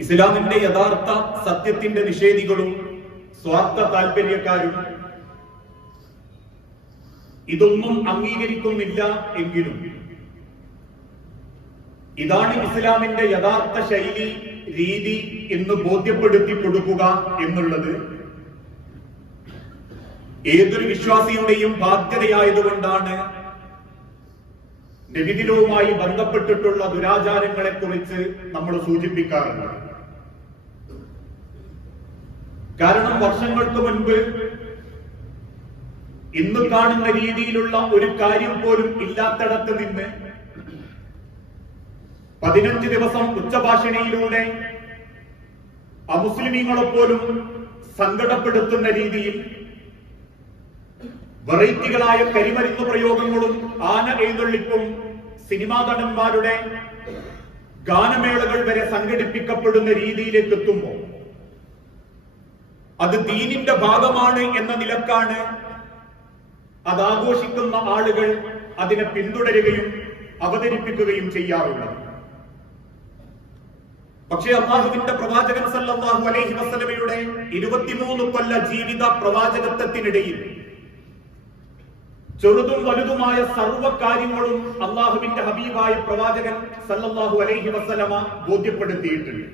ഇസ്ലാമിന്റെ യഥാർത്ഥ സത്യത്തിന്റെ നിഷേധികളും സ്വാർത്ഥ താല്പര്യക്കാരും ഇതൊന്നും അംഗീകരിക്കുന്നില്ല എങ്കിലും ഇതാണ് ഇസ്ലാമിന്റെ യഥാർത്ഥ ശൈലി, രീതി എന്ന് ബോധ്യപ്പെടുത്തി കൊടുക്കുക എന്നുള്ളത് ഏതൊരു വിശ്വാസിയുടെയും ബാധ്യതയായതുകൊണ്ടാണ് നബിദിനവുമായി ബന്ധപ്പെട്ടിട്ടുള്ള ദുരാചാരങ്ങളെ കുറിച്ച് നമ്മൾ സൂചിപ്പിക്കാറുള്ളത്. കാരണം വർഷങ്ങൾക്ക് മുൻപ് ഇന്ന് കാണുന്ന രീതിയിലുള്ള ഒരു കാര്യം പോലും ഇല്ലാത്തിടത്ത് നിന്ന് 15 ദിവസം ഉച്ചഭാഷണിയിലൂടെ അമുസ്ലിമീങ്ങളെപ്പോലും സങ്കടപ്പെടുത്തുന്ന രീതിയിൽ വെറൈറ്റികളായ കരിമരുന്ന് പ്രയോഗങ്ങളും ആന എഴുന്നള്ളിപ്പും സിനിമാ നടന്മാരുടെ ഗാനമേളകൾ വരെ സംഘടിപ്പിക്കപ്പെടുന്ന രീതിയിലേക്ക് എത്തുമ്പോൾ അത് ദീനിന്റെ ഭാഗമാണ് എന്ന നിലക്കാണ് അത് ആഘോഷിക്കുന്ന ആളുകൾ അതിനെ പിന്തുടരുകയും അവതരിപ്പിക്കുകയും ചെയ്യാറുള്ളത്. പക്ഷേ അല്ലാഹുവിന്റെ പ്രവാചകൻ സല്ലല്ലാഹു അലൈഹി വസല്ലമയുടെ 23 കൊല്ല ജീവിത പ്രവാചകത്വത്തിനിടയിൽ ചെറുതും വലുതുമായ സർവ്വ കാര്യങ്ങളും അല്ലാഹുവിന്റെ ഹബീബായ പ്രവാചകൻ സല്ലല്ലാഹു അലൈഹി വസല്ലമ ബോധ്യപ്പെടുത്തിയിട്ടുണ്ട്.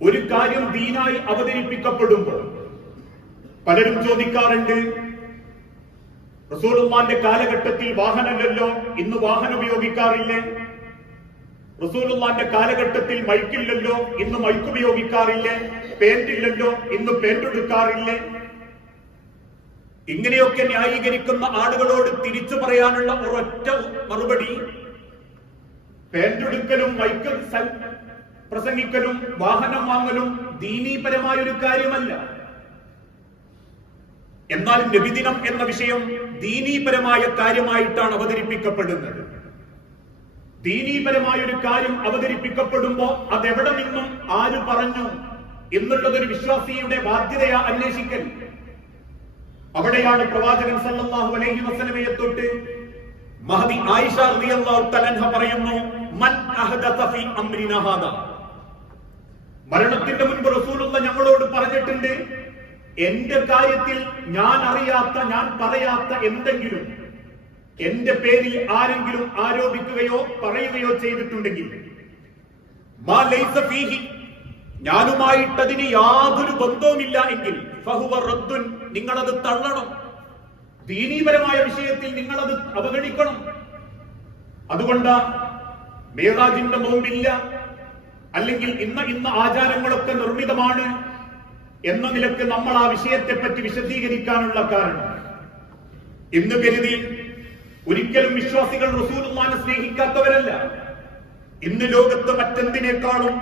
ഒരു കാര്യം ദീനായി അവതരിപ്പിക്കപ്പെടുമ്പോൾ പലരും ചോദിക്കാറുണ്ട്, റസൂലുള്ളാഹിന്റെ കാലഘട്ടത്തിൽ വാഹനമില്ലല്ലോ, ഇന്ന് വാഹനം ഉപയോഗിക്കാറില്ലേ? റസൂലുള്ളാഹിന്റെ കാലഘട്ടത്തിൽ മൈക്കില്ലല്ലോ, ഇന്ന് മൈക്ക് ഉപയോഗിക്കാറില്ലേ? പേന്റില്ലല്ലോ, ഇന്ന് പേന്റ് എടുക്കാറില്ലേ? ഇങ്ങനെയൊക്കെ ന്യായീകരിക്കുന്ന ആളുകളോട് തിരിച്ചു പറയാനുള്ള ഒരൊറ്റ മറുപടി, പേന്റെടുക്കലും മൈക്ക് പ്രസംഗിക്കലും വാഹനം വാങ്ങലും ദീനീപരമായ ഒരു കാര്യമല്ല. എന്നാൽ നബിദിനം എന്ന വിഷയം ദീനീപരമായ കാര്യമായിട്ടാണ് അവതരിപ്പിക്കപ്പെടുന്നത്. ദീനീപരമായ ഒരു കാര്യം അവതരിപ്പിക്കപ്പെടുമ്പോ അതെവിടെ നിന്നും ആര് പറഞ്ഞു എന്നുള്ളതൊരു വിശ്വാസിയുടെ ബാധ്യതയാ അന്വേഷിക്കൽ. അവിടെയാണ് പ്രവാചകൻ സല്ലല്ലാഹു അലൈഹി വസല്ലമയെ തൊട്ട് മഹദി ആയിഷ റളിയല്ലാഹു തആല അൻഹ പറയുന്നു, മൻ അഹദത ഫീ അംരിനാ ഹാദാ. മരണത്തിന്റെ മുൻപ് റസൂലുള്ള ഞങ്ങളോട് പറഞ്ഞിട്ടുണ്ട്, എന്റെ കാര്യത്തിൽ ഞാൻ അറിയാത്ത, ഞാൻ പറയാത്ത എന്തെങ്കിലും എന്റെ പേരിൽ ആരെങ്കിലും ആരോപിക്കുകയോ പറയുകയോ ചെയ്തിട്ടുണ്ടെങ്കിൽ മാ ലൈസ ഫീഹി, ഞാനുമായിട്ടതിന് യാതൊരു ബന്ധവുമില്ല എങ്കിൽ ഫഹുവ റദ്ദുൻ, നിങ്ങളത് തള്ളണം. ദീനീപരമായ വിഷയത്തിൽ നിങ്ങളത് അവഗണിക്കണം. അതുകൊണ്ട് മേറാജിന്റെ നോമ്പില്ല, അല്ലെങ്കിൽ ഇന്ന ആചാരങ്ങളൊക്കെ നിർമ്മിതമാണ് എന്ന നിലക്ക് നമ്മൾ ആ വിഷയത്തെ പറ്റി വിശദീകരിക്കാനുള്ള കാരണം എന്ന് കരുതി ഒരിക്കലും വിശ്വാസികൾ റസൂലുള്ളാഹിനെ സ്നേഹിക്കാത്തവരല്ല. ഇന്ന് ലോകത്ത് മറ്റെന്തിനേക്കാളും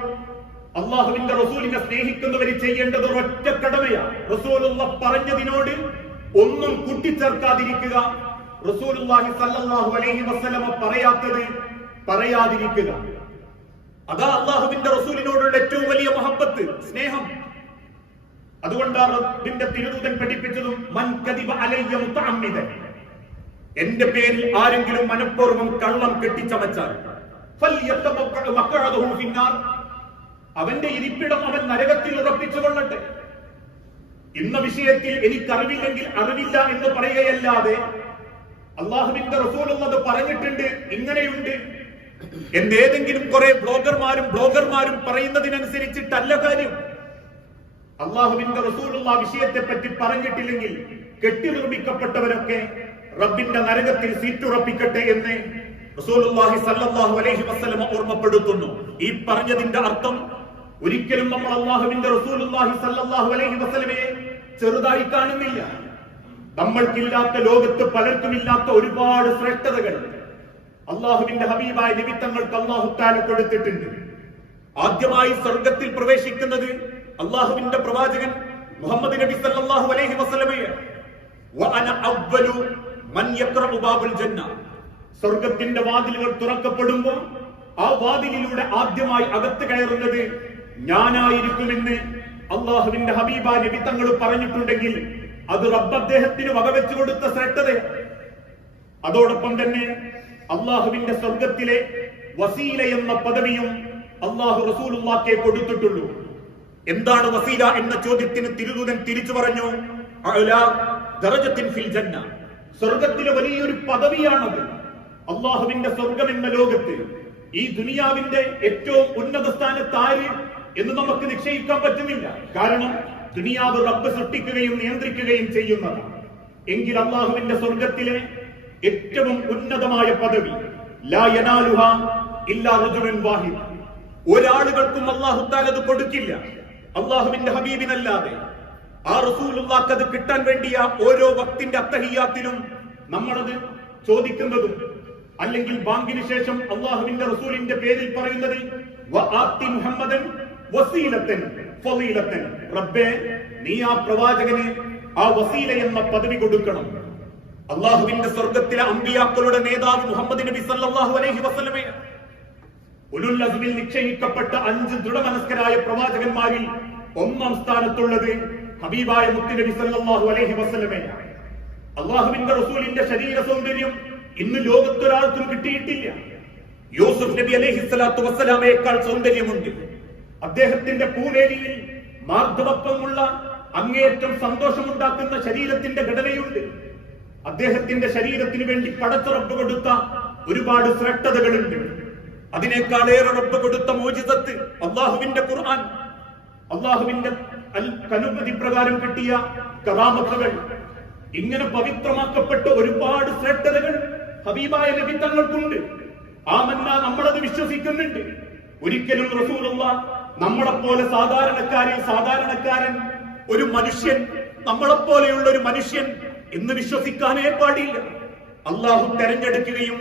അള്ളാഹുവിന്റെ റസൂലിനെ സ്നേഹിക്കുന്നവര് ചെയ്യേണ്ടത് ഒറ്റ കടമയാണ്. റസൂലുള്ള പറഞ്ഞതിനോട് ഒന്നും കൂട്ടിച്ചേർക്കാതിരിക്കുക, റസൂലുള്ളാഹി സ്വല്ലല്ലാഹു അലൈഹി വസല്ലമ പറയാത്തത് പറയാതിരിക്കുക. അതാ അള്ളാഹുവിന്റെ റസൂലിനോടുള്ള ഏറ്റവും വലിയ മഹബ്ബത്ത്, സ്നേഹം. അതുകൊണ്ടാണ് റബ്ബിന്റെ തിരുദൂതൻ പഠിപ്പിച്ചതും മൻ കദിബ അലയ്യ മുതഅമ്മിദൻ, എന്റെ പേരിൽ ആരെങ്കിലും മനഃപൂർവ്വം കള്ളം കെട്ടിച്ചമച്ചാൽ ഫൽയതമഖഅ മഖഅദഹു ഫിന്നാർ, അവന്റെ ഇരിപ്പിടം അവൻ നരകത്തിൽ ഉറപ്പിച്ചുകൊള്ളട്ടെ. ഇന്ന വിഷയത്തിൽ എനിക്കറിവില്ലെങ്കിൽ അറിവില്ല എന്ന് പറയുകയല്ലാതെ അള്ളാഹുവിന്റെ റസൂലുള്ളത് പറഞ്ഞിട്ടുണ്ട്, ഇങ്ങനെയുണ്ട് എന്നേതെങ്കിലും കുറെ ബ്ലോഗർമാരും പറയുന്നതിനനുസരിച്ചിട്ടല്ല കാര്യം. അള്ളാഹുവിന്റെ റസൂലുള്ള വിഷയത്തെ പറ്റി പറഞ്ഞിട്ടില്ലെങ്കിൽ കെട്ടി നിർമ്മിക്കപ്പെട്ടവരൊക്കെ റബ്ബിന്റെ നരകത്തിൽ സീറ്റുറപ്പിക്കട്ടെ എന്ന് റസൂലുള്ളാഹി സ്വല്ലല്ലാഹു അലൈഹി വസല്ലം ഓർമ്മപ്പെടുത്തുന്നു. ഈ പറഞ്ഞതിന്റെ അർത്ഥം ഒരിക്കലും നമ്മൾ അള്ളാഹുവിന്റെ റസൂലുള്ളാഹി സ്വല്ലല്ലാഹു അലൈഹി വസല്ലമയെ ചെറുതായി കാണുന്നില്ല. നമ്മൾക്കില്ലാത്ത, ലോകത്ത് പലർക്കുമില്ലാത്ത ഒരുപാട് ശ്രേഷ്ഠതകൾ അള്ളാഹുവിന്റെ ഹബീബായ നിമിത്തങ്ങൾക്ക് അള്ളാഹു തആല കൊടുത്തിട്ടുണ്ട്. ആദ്യമായി സ്വർഗത്തിൽ പ്രവേശിക്കുന്നത് അള്ളാഹുവിന്റെ പ്രവാചകൻ മുഹമ്മദ് നബി സല്ലല്ലാഹു അലൈഹി വസല്ലമയാണ്. വഅന അവ്വലു മൻ യഖറഉ ബാബുൽ ജന്ന, സ്വർഗത്തിന്റെ വാതിലുകൾ തുറക്കപ്പെടുമ്പോൾ ആ വാതിലിലൂടെ ആദ്യമായി അകത്ത് കയറുന്നത് ഞാനായിരിക്കുമെന്ന് അള്ളാഹുവിന്റെ ഹബീബായ നബി തങ്ങൾ പറഞ്ഞിട്ടുണ്ടെങ്കിൽ അത് റബ്ബ് അദ്ദേഹത്തിന് വകവെച്ചു കൊടുത്ത ശ്രേഷ്ഠതയാണ്. അതോടൊപ്പം തന്നെ അള്ളാഹുവിന്റെ സ്വർഗത്തിലെ വസീല എന്ന പദവിയും അല്ലാഹു റസൂലുള്ളാഹിയെ കൊടുത്തിട്ടുള്ളൂ. എന്താണ് വസീല എന്ന ചോദ്യത്തിന് തിരുദൂതൻ തിരിച്ചു പറഞ്ഞു, അഅ്ലാ ദറജത്തിൻ ഫിൽ ജന്ന, സ്വർഗ്ഗത്തിലെ വലിയൊരു പദവിയാണത്. അല്ലാഹുവിന്റെ സ്വർഗ്ഗം എന്ന ലോകത്ത് ഈ ദുനിയാവിന്റെ ഏറ്റവും ഉന്നത സ്ഥാനത്ത് ആര് എന്ന് നമുക്ക് നിശ്ചയിക്കാൻ പറ്റുന്നില്ല. കാരണം ദുനിയാവ് റബ്ബ് സൃഷ്ടിക്കുകയും നിയന്ത്രിക്കുകയും ചെയ്യുന്നതാണ്. എങ്കിൽ അല്ലാഹുവിന്റെ സ്വർഗ്ഗത്തിലെ ഏറ്റവും ഉന്നതമായ പദവി ലാ യനാലുഹാ ഇല്ലാ റജുലുൻ വാഹിദ്, ഒരാളുകൾക്കും അല്ലാഹു തആല അത് കൊടുക്കില്ല, അല്ലാഹുവിന്റെ ഹബീബിനല്ലാതെ. ആ റസൂലുള്ളാഹിക്ക് അത് കിട്ടാൻ വേണ്ടിയ ഓരോ വക്തിന്റെ അത്തഹിയ്യാത്തിലും നമ്മളത് ചോദിക്കുന്നതും അല്ലെങ്കിൽ ബാങ്കിന് ശേഷം അല്ലാഹുവിന്റെ റസൂലിന്റെ പേരിൽ പറയുന്നത് വആത്തി മുഹമ്മദൻ വസീലത്തൻ ഫളീലത്തൻ, റബ്ബേ നീ ആ പ്രവാചകന് ആ വസീല എന്ന പദവി കൊടുക്കണം. അല്ലാഹുവിന്റെ സ്വർഗ്ഗത്തിലെ അമ്പിയാക്കളുടെ നേതാവ് മുഹമ്മദ് നബി സല്ലല്ലാഹു അലൈഹി വസല്ലമയെ ഉലുൽ അസ്മിൽ നിശ്ചയിക്കപ്പെട്ട 5 ദൃഢമനസ്കരായ പ്രവാചകന്മാരിൽ ഒന്നാം സ്ഥാനത്തുള്ളത് ഹബീബായ മുത്തുനബി സല്ലല്ലാഹു അലൈഹി വസല്ലമയാണ്. അല്ലാഹുവിന്റെ റസൂലിന്റെ ശരീര സൗന്ദര്യം ഇന്ന് ലോകത്തൊരാൾക്കും കിട്ടിയിട്ടില്ല. യൂസുഫ് നബി അലൈഹിസ്സലാത്തു വസ്സലാമയേക്കാൾ സൗന്ദര്യമുണ്ട്. അദ്ദേഹത്തിന്റെ പൂവേലിയിൽ മാർദ്ദവത്വമുള്ള അങ്ങേയറ്റം സന്തോഷമുണ്ടാക്കുന്ന ശരീരത്തിന്റെ ഘടനയുണ്ട്. അദ്ദേഹത്തിന്റെ ശരീരത്തിന് വേണ്ടി പടച്ച റബ്ബ് കൊടുത്ത ഒരുപാട് ശ്രേഷ്ഠതകളുണ്ട്. അതിനേക്കാളേറെ റബ്ബ് കൊടുത്ത മോചിസത്ത് അല്ലാഹുവിന്റെ ഖുർആൻ, അല്ലാഹുവിന്റെ അനുമതി പ്രകാരം കിട്ടിയ കറാമത്തുകൾ, ഇങ്ങനെ പവിത്രമാക്കപ്പെട്ട ഒരുപാട് ശ്രേഷ്ഠതകൾ ഹബീബായ നബി തങ്ങൾക്കുണ്ട്. ആമന്നാ, നമ്മളത് വിശ്വസിക്കുന്നുണ്ട്. ഒരിക്കലും റസൂലുള്ളാഹ് നമ്മളെപ്പോലെ സാധാരണക്കാരൻ ഒരു മനുഷ്യൻ, നമ്മളെപ്പോലെയുള്ള ഒരു മനുഷ്യൻ എന്ന് വിശ്വസിക്കാനേ പാടില്ല. അല്ലാഹു തെരഞ്ഞെടുക്കുകയും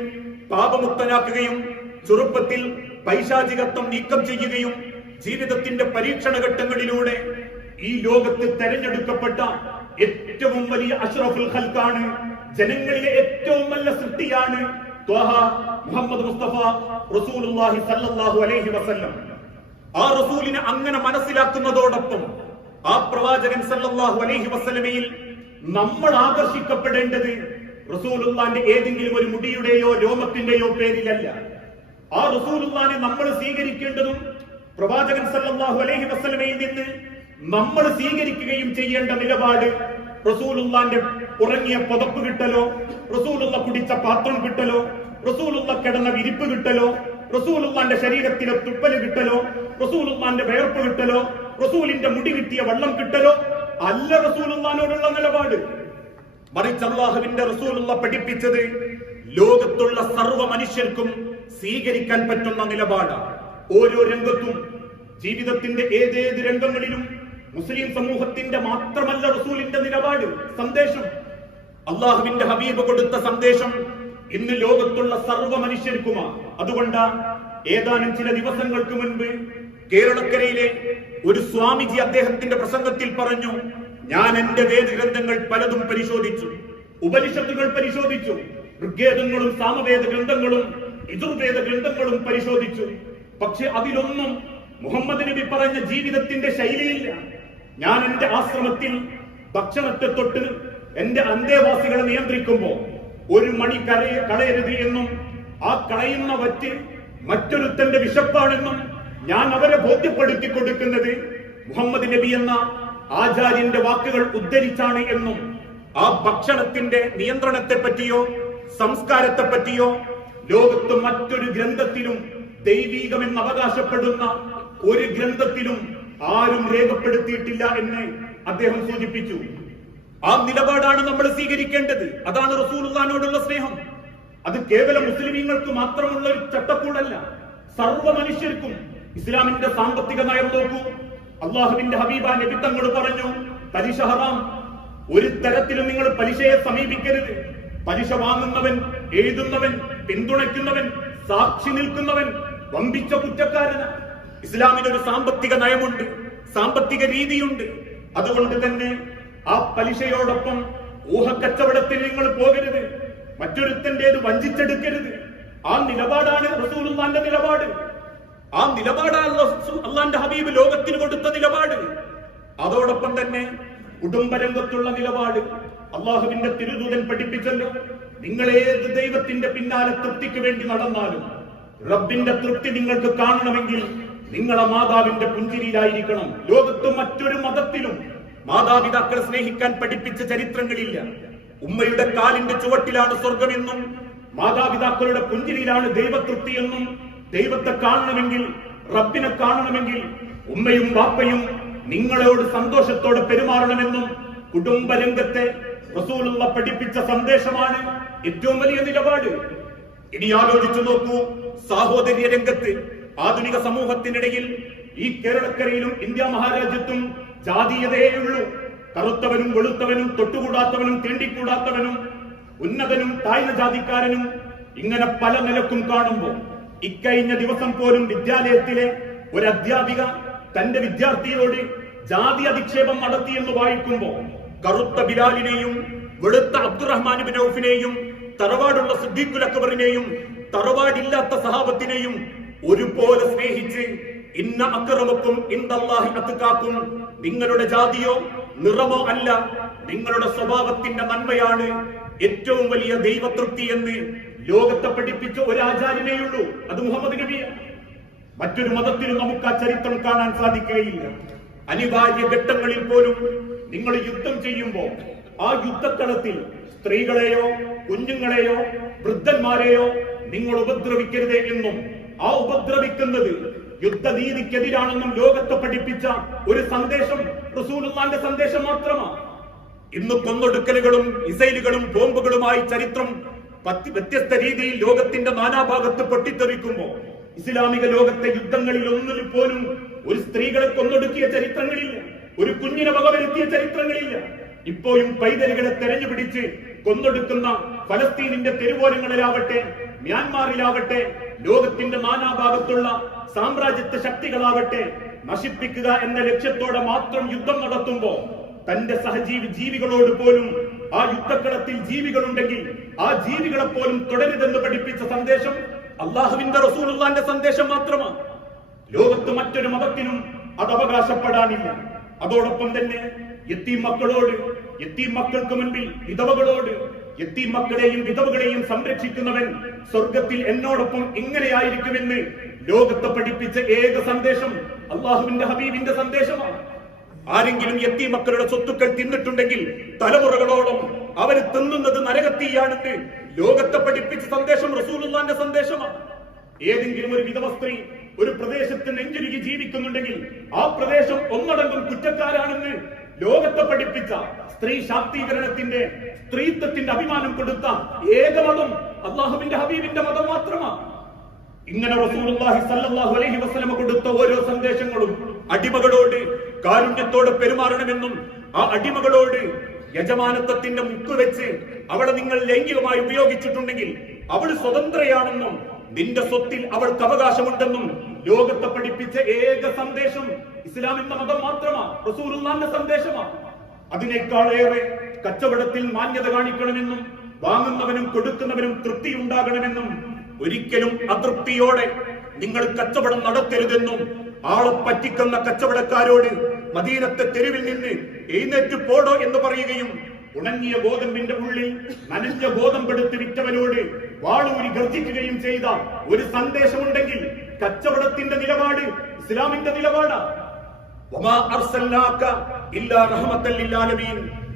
പാപമുക്തനാക്കുകയും ചെറുപ്പത്തിൽ പൈശാചികത്വം നീക്കം ചെയ്യുകയും ജീവിതത്തിന്റെ പരീക്ഷണ ഘട്ടങ്ങളിലൂടെ ഈ ലോകത്ത് തെരഞ്ഞെടുക്കപ്പെട്ട ഏറ്റവും വലിയ അഷ്റഫുൽ ഖൽഖാണ്, ജനങ്ങളിലെ ഏറ്റവും നല്ല സൃഷ്ടിയാണ് ത്വഹ മുഹമ്മദ് മുസ്തഫ റസൂലുള്ളാഹി സല്ലല്ലാഹു അലൈഹി വസല്ലം. ആ റസൂലിനെ അങ്ങനെ മനസ്സിലാക്കുന്നതോടൊപ്പം ആ പ്രവാചകൻ സല്ലല്ലാഹു അലൈഹി വസല്ലമയിൽ നമ്മൾ ആകർഷിക്കപ്പെടേണ്ടത് റസൂലുള്ളാഹിന്റെ ഏതെങ്കിലും ഒരു മുടിയുടെയോ രോമത്തിന്റെയോ പേരിലല്ല. ആ റസൂലുള്ളാഹിനെ നമ്മൾ സ്വീകരിക്കേണ്ടതും പ്രവാചകൻ സല്ലല്ലാഹു അലൈഹി വസല്ലമയിൽ നിന്ന് നമ്മൾ സ്വീകരിക്കുകയും ചെയ്യേണ്ട നിലപാട് റസൂലുള്ളാഹിന്റെ ഉറങ്ങിയ പുതപ്പ് കിട്ടലോ, റസൂലുള്ള കുടിച്ച പാത്രം കിട്ടലോ, റസൂലുള്ള കിടന്ന വിരിപ്പ് കിട്ടലോ, റസൂലുള്ളാഹിന്റെ ശരീരത്തിലെ തുപ്പല് കിട്ടലോ, റസൂലുള്ളാഹിന്റെ വിയർപ്പ് കിട്ടലോ, റസൂലിന്റെ മുടി കിട്ടിയ വെള്ളം കിട്ടലോ അല്ല റസൂലുള്ളാഹിനോടുള്ള നിലപാട്. മറിച്ച് അല്ലാഹുവിന്റെ റസൂലുള്ള പഠിപ്പിച്ചത് ലോകത്തുള്ള സർവ്വ മനുഷ്യർക്കും സ്വീകരിക്കാൻ പറ്റുന്ന നിലപാടാണ്. ഓരോ രംഗത്തും, ജീവിതത്തിന്റെ ഏതേത് രംഗങ്ങളിലും മുസ്ലിം സമൂഹത്തിന്റെ മാത്രമല്ല റസൂലിന്റെ നിലപാട്, സന്ദേശം, അള്ളാഹുവിന്റെ ഹബീബ് കൊടുത്ത സന്ദേശം ഇന്ന് ലോകത്തുള്ള സർവ്വ മനുഷ്യർക്കുമാണ്. അതുകൊണ്ട് ഏതാനും ചില ദിവസങ്ങൾക്ക് മുൻപ് കേരളക്കരയിലെ ഒരു സ്വാമിജി അദ്ദേഹത്തിന്റെ പ്രസംഗത്തിൽ പറഞ്ഞു, ഞാൻ എന്റെ വേദഗ്രന്ഥങ്ങൾ പലതും പരിശോധിച്ചു, ഉപനിഷത്തുകൾ പരിശോധിച്ചു, ഋഗ്വേദങ്ങളും സാമവേദ ഗ്രന്ഥങ്ങളും യജുർവേദ ഗ്രന്ഥങ്ങളും പരിശോധിച്ചു. പക്ഷെ അതിലൊന്നും മുഹമ്മദ് നബി പറഞ്ഞ ജീവിതത്തിന്റെ ശൈലിയില്ല. ഞാൻ എന്റെ ആശ്രമത്തിൽ ഭക്ഷണത്തെ തൊട്ട് എന്റെ അന്തേവാസികളെ നിയന്ത്രിക്കുമ്പോ ഒരു മണി കളയരുത് എന്നും ആ കളയുന്ന വറ്റ് മറ്റൊരുത്തന്റെ വിശപ്പാണെന്നും ഞാൻ അവരെ ബോധ്യപ്പെടുത്തി കൊടുക്കുന്നത് മുഹമ്മദ് നബി എന്ന ആചാര്യന്റെ വാക്കുകൾ ഉദ്ധരിച്ചാണ് എന്നും ആ ഭക്ഷണത്തിന്റെ നിയന്ത്രണത്തെ പറ്റിയോ സംസ്കാരത്തെ പറ്റിയോ ലോകത്ത് മറ്റൊരു ഗ്രന്ഥത്തിലും ദൈവീകമെന്ന് അവകാശപ്പെടുന്ന ഒരു ഗ്രന്ഥത്തിലും ആരും രേഖപ്പെടുത്തിയിട്ടില്ല എന്ന് അദ്ദേഹം സൂചിപ്പിച്ചു. ആ നിലപാടാണ് നമ്മൾ സ്വീകരിക്കേണ്ടത്. അതാണ് റസൂലുള്ളാഹിനോടുള്ള സ്നേഹം. അത് കേവലം മുസ്ലിമീങ്ങൾക്ക് മാത്രമുള്ള ഒരു ചട്ടക്കൂടല്ല, സർവ്വ മനുഷ്യർക്കും. ഇസ്ലാമിന്റെ സാമ്പത്തിക നയം നോക്കൂ. അള്ളാഹുവിന്റെ ഹബീബ നബി തങ്ങൾ പറഞ്ഞു, പലിശ ഹറാം. ഒരു തരത്തിലും നിങ്ങൾ പലിശയെ സമീപിക്കരുത്. പലിശ വാങ്ങുന്നവൻ, എഴുതുന്നവൻ, പിന്തുണയ്ക്കുന്നവൻ, സാക്ഷി നിൽക്കുന്നവൻ വമ്പിച്ച കുറ്റക്കാരനാണ്. ഇസ്ലാമിനൊരു സാമ്പത്തിക നയമുണ്ട്, സാമ്പത്തിക രീതിയുണ്ട്. അതുകൊണ്ട് തന്നെ ആ പലിശയോടൊപ്പം ഊഹക്കച്ചവടത്തിൽ നിങ്ങൾ പോകരുത്, മറ്റൊരുത്തന്റേത് വഞ്ചിച്ചെടുക്കരുത്. ആ നിലപാടാണ് റസൂലുള്ളാഹിന്റെ നിലപാട്. ആ നിലപാടാണ് അള്ളാന്റെ ഹബീബ് ലോകത്തിന് കൊടുത്ത നിലപാട്. അതോടൊപ്പം തന്നെ കുടുംബരംഗത്തുള്ള നിലപാട് അള്ളാഹുവിന്റെ തിരുദൂതൻ പഠിപ്പിച്ചല്ലോ, നിങ്ങൾ ഏത് ദൈവത്തിന്റെ പിന്നാലെ തൃപ്തിക്ക് വേണ്ടി നടന്നാലും റബ്ബിന്റെ തൃപ്തി നിങ്ങൾക്ക് കാണണമെങ്കിൽ നിങ്ങളെ മാതാവിന്റെ പുഞ്ചിരിയിലായിരിക്കണം. ലോകത്ത് മറ്റൊരു മതത്തിലും മാതാപിതാക്കളെ സ്നേഹിക്കാൻ പഠിപ്പിച്ച ചരിത്രങ്ങളില്ല. ഉമ്മയുടെ കാലിന്റെ ചുവട്ടിലാണ് സ്വർഗമെന്നും മാതാപിതാക്കളുടെ പുഞ്ചിരിയിലാണ് ദൈവതൃപ്തിയെന്നും, ദൈവത്തെ കാണണമെങ്കിൽ, റബ്ബിനെ കാണണമെങ്കിൽ ഉമ്മയും ബാപ്പയും നിങ്ങളോട് സന്തോഷത്തോടെ പെരുമാറണമെന്നും കുടുംബരംഗത്തെ റസൂലുള്ള പഠിപ്പിച്ച സന്ദേശമാണ് ഏറ്റവും വലിയ നിലപാട്. ഇനി ആലോചിച്ചു നോക്കൂ, സാഹോദര്യ രംഗത്ത് ആധുനിക സമൂഹത്തിനിടയിൽ ഈ കേരളക്കരയിലും ഇന്ത്യ മഹാരാജ്യത്തും ജാതീയതയേയുള്ളൂ. കറുത്തവനും വെളുത്തവനും തൊട്ടുകൂടാത്തവനും തീണ്ടിക്കൂടാത്തവനും ഉന്നതനും താഴ്ന്ന ജാതിക്കാരനും ഇങ്ങനെ പല നിലക്കും കാണുമ്പോൾ ഇക്കഴിഞ്ഞ ദിവസം പോലും വിദ്യാലയത്തിലെ ഒരു അധ്യാപിക തന്റെ വിദ്യാർത്ഥിയോട് ജാതി അധിക്ഷേപം നടത്തിയെന്ന് വായിക്കുമ്പോൾ കറുത്ത ബിലാലിനെയും വെളുത്ത അബ്ദുറഹ്മാൻ ബിൻ ഔഫിനെയും തറവാടുള്ള സിദ്ദീഖുൽ അക്ബറിനെയും തറവാടില്ലാത്ത സഹാബത്തിനെയും ഒരുപോലെ സ്നേഹിച്ച് ഇന്ന അക്രമക്കും ഇൻദല്ലാഹി അത്ഖാക്കും, നിങ്ങളുടെ ജാതിയോ നിറമോ അല്ല, നിങ്ങളുടെ സ്വഭാവത്തിന്റെ നന്മയാണ് ഏറ്റവും വലിയ ദൈവതൃപ്തി എന്ന് ലോകത്തെ പഠിപ്പിച്ച ഒരു ആചാര്യനേയുള്ളൂ, അത് മുഹമ്മദ് നബിയാണ്. മറ്റൊരു മതത്തിലും നമുക്ക് ആ ചരിത്രം കാണാൻ സാധിക്കുകയില്ല. അനിവാര്യ ഘട്ടങ്ങളിൽ പോലും നിങ്ങൾ യുദ്ധം ചെയ്യുമ്പോൾ ആ യുദ്ധക്കളത്തിൽ സ്ത്രീകളെയോ കുഞ്ഞുങ്ങളെയോ വൃദ്ധന്മാരെയോ നിങ്ങൾ ഉപദ്രവിക്കരുത് എന്നും ആ ഉപദ്രവിക്കുന്നത് യുദ്ധനീതിക്കെതിരാണെന്നും ലോകത്തെ പഠിപ്പിച്ച ഒരു സന്ദേശം റസൂലുള്ളാഹിന്റെ സന്ദേശം മാത്രമാണ്. ഇന്ന് കൊന്നൊടുക്കലുകളും മിസൈലുകളും ബോംബുകളുമായി ചരിത്രം വ്യത്യസ്ത രീതിയിൽ ലോകത്തിന്റെ നാനാഭാഗത്ത് പൊട്ടിത്തെറിക്കുമ്പോൾ ഇസ്ലാമിക ലോകത്തെ യുദ്ധങ്ങളിൽ ഒന്നിൽ പോലും ഒരു സ്ത്രീകളെ കൊന്നൊടുക്കിയ ചരിത്രങ്ങളില്ല, ഒരു കുഞ്ഞിനെ വകവരുത്തിയ ചരിത്രങ്ങളില്ല. ഇപ്പോഴും പൈതലുകളെ തെരഞ്ഞുപിടിച്ച് കൊന്നൊടുക്കുന്ന ഫലസ്തീനിന്റെ തെരുവോരങ്ങളിലാവട്ടെ, മ്യാൻമാറിലാവട്ടെ, ലോകത്തിന്റെ നാനാഭാഗത്തുള്ള സാമ്രാജ്യത്വ ശക്തികളാവട്ടെ, നശിപ്പിക്കുക എന്ന ലക്ഷ്യത്തോടെ മാത്രം യുദ്ധം നടത്തുമ്പോ തന്റെ ജീവികളോട് പോലും ആ യുദ്ധക്കളത്തിൽ ജീവികളുണ്ടെങ്കിൽ ആ ജീവികളെ പോലും തുടരുതെന്ന് പഠിപ്പിച്ച സന്ദേശം അള്ളാഹുവിന്റെ റസൂലുള്ളാഹിന്റെ സന്ദേശം മാത്രമാണ്. ലോകത്ത് മറ്റൊരു മതത്തിനും അത് അവകാശപ്പെടാനില്ല. അതോടൊപ്പം തന്നെ യത്തീം മക്കളോട്, യത്തീം മക്കൾക്ക് മുൻപിൽ വിധവകളോട്, യത്തീം മക്കളെയും വിധവകളെയും സംരക്ഷിക്കുന്നവൻ സ്വർഗത്തിൽ എന്നോടൊപ്പം ഇങ്ങനെയായിരിക്കുമെന്ന് ലോകത്തെ പഠിപ്പിച്ച ഏക സന്ദേശം അള്ളാഹുവിന്റെ ഹബീബിന്റെ സന്ദേശമാണ്. ആരെങ്കിലും യത്തീം മക്കളുടെ സ്വത്തുക്കൾ തിന്നിട്ടുണ്ടെങ്കിൽ തലമുറകളോളം അവര് തിന്നുന്നത് നരകത്തീയാണെന്ന് ലോകത്തെ പഠിപ്പിച്ച സന്ദേശം റസൂലുള്ളാഹിന്റെ സന്ദേശമാണ്. ഏതെങ്കിലും ഒരു വിധവ സ്ത്രീ ഒരു പ്രദേശത്ത് നെഞ്ചുരുകി ജീവിക്കുന്നുണ്ടെങ്കിൽ ആ പ്രദേശം ഒന്നടങ്കം കുറ്റക്കാരാണെന്ന് ലോകത്തെ പഠിപ്പിച്ച സ്ത്രീ ശാക്തീകരണത്തിന്റെ, സ്ത്രീത്വത്തിന്റെ അഭിമാനം കൊടുത്ത ഏക മതം അള്ളാഹുവിന്റെ ഹബീബിന്റെ മതം മാത്രമാണ്. ഇങ്ങനെ റസൂലുള്ളാഹി സ്വല്ലല്ലാഹു അലൈഹി വസല്ലം കൊടുത്ത ഓരോ സന്ദേശങ്ങളും അടിമകളോട് കാരുണ്യത്തോടെ പെരുമാറണമെന്നും ആ അടിമകളോട് യജമാനത്വത്തിന്റെ മുക്ക് വെച്ച് അവളെ നിങ്ങൾ ലൈംഗികമായി ഉപയോഗിച്ചിട്ടുണ്ടെങ്കിൽ അവൾ സ്വതന്ത്രയാണെന്നും നിന്റെ സ്വത്തിൽ അവൾക്ക് അവകാശമുണ്ടെന്നും ലോകത്തെ പഠിപ്പിച്ച ഏക സന്ദേശം ഇസ്ലാം എന്ന മതം മാത്രമാണ്, റസൂലുള്ളാഹിന്റെ സന്ദേശമാണ്. അതിനേക്കാളേറെ കച്ചവടത്തിൽ മാന്യത കാണിക്കണമെന്നും വാങ്ങുന്നവനും കൊടുക്കുന്നവനും തൃപ്തി ഉണ്ടാകണമെന്നും ഒരിക്കലും അതൃപ്തിയോടെ നിങ്ങൾ കച്ചവടം നടത്തരുതെന്നും ആളെ പറ്റിക്കുന്ന കച്ചവടക്കാരോട് മദീനത്തെ തെരുവിൽ നിന്ന് എഴുന്നേറ്റ് പോടോ എന്ന് പറയുകയും ഉണങ്ങിയ ഗോതമ്പിന്റെ ഉള്ളിൽ നനഞ്ഞ ഗോതമ്പെടുത്ത് വിറ്റവനോട് വാളൂരി ഗർജിക്കുകയും ചെയ്ത ഒരു സന്ദേശമുണ്ടെങ്കിൽ കച്ചവടത്തിന്റെ നിലപാട് ഇസ്ലാമിന്റെ നിലപാടാണ്.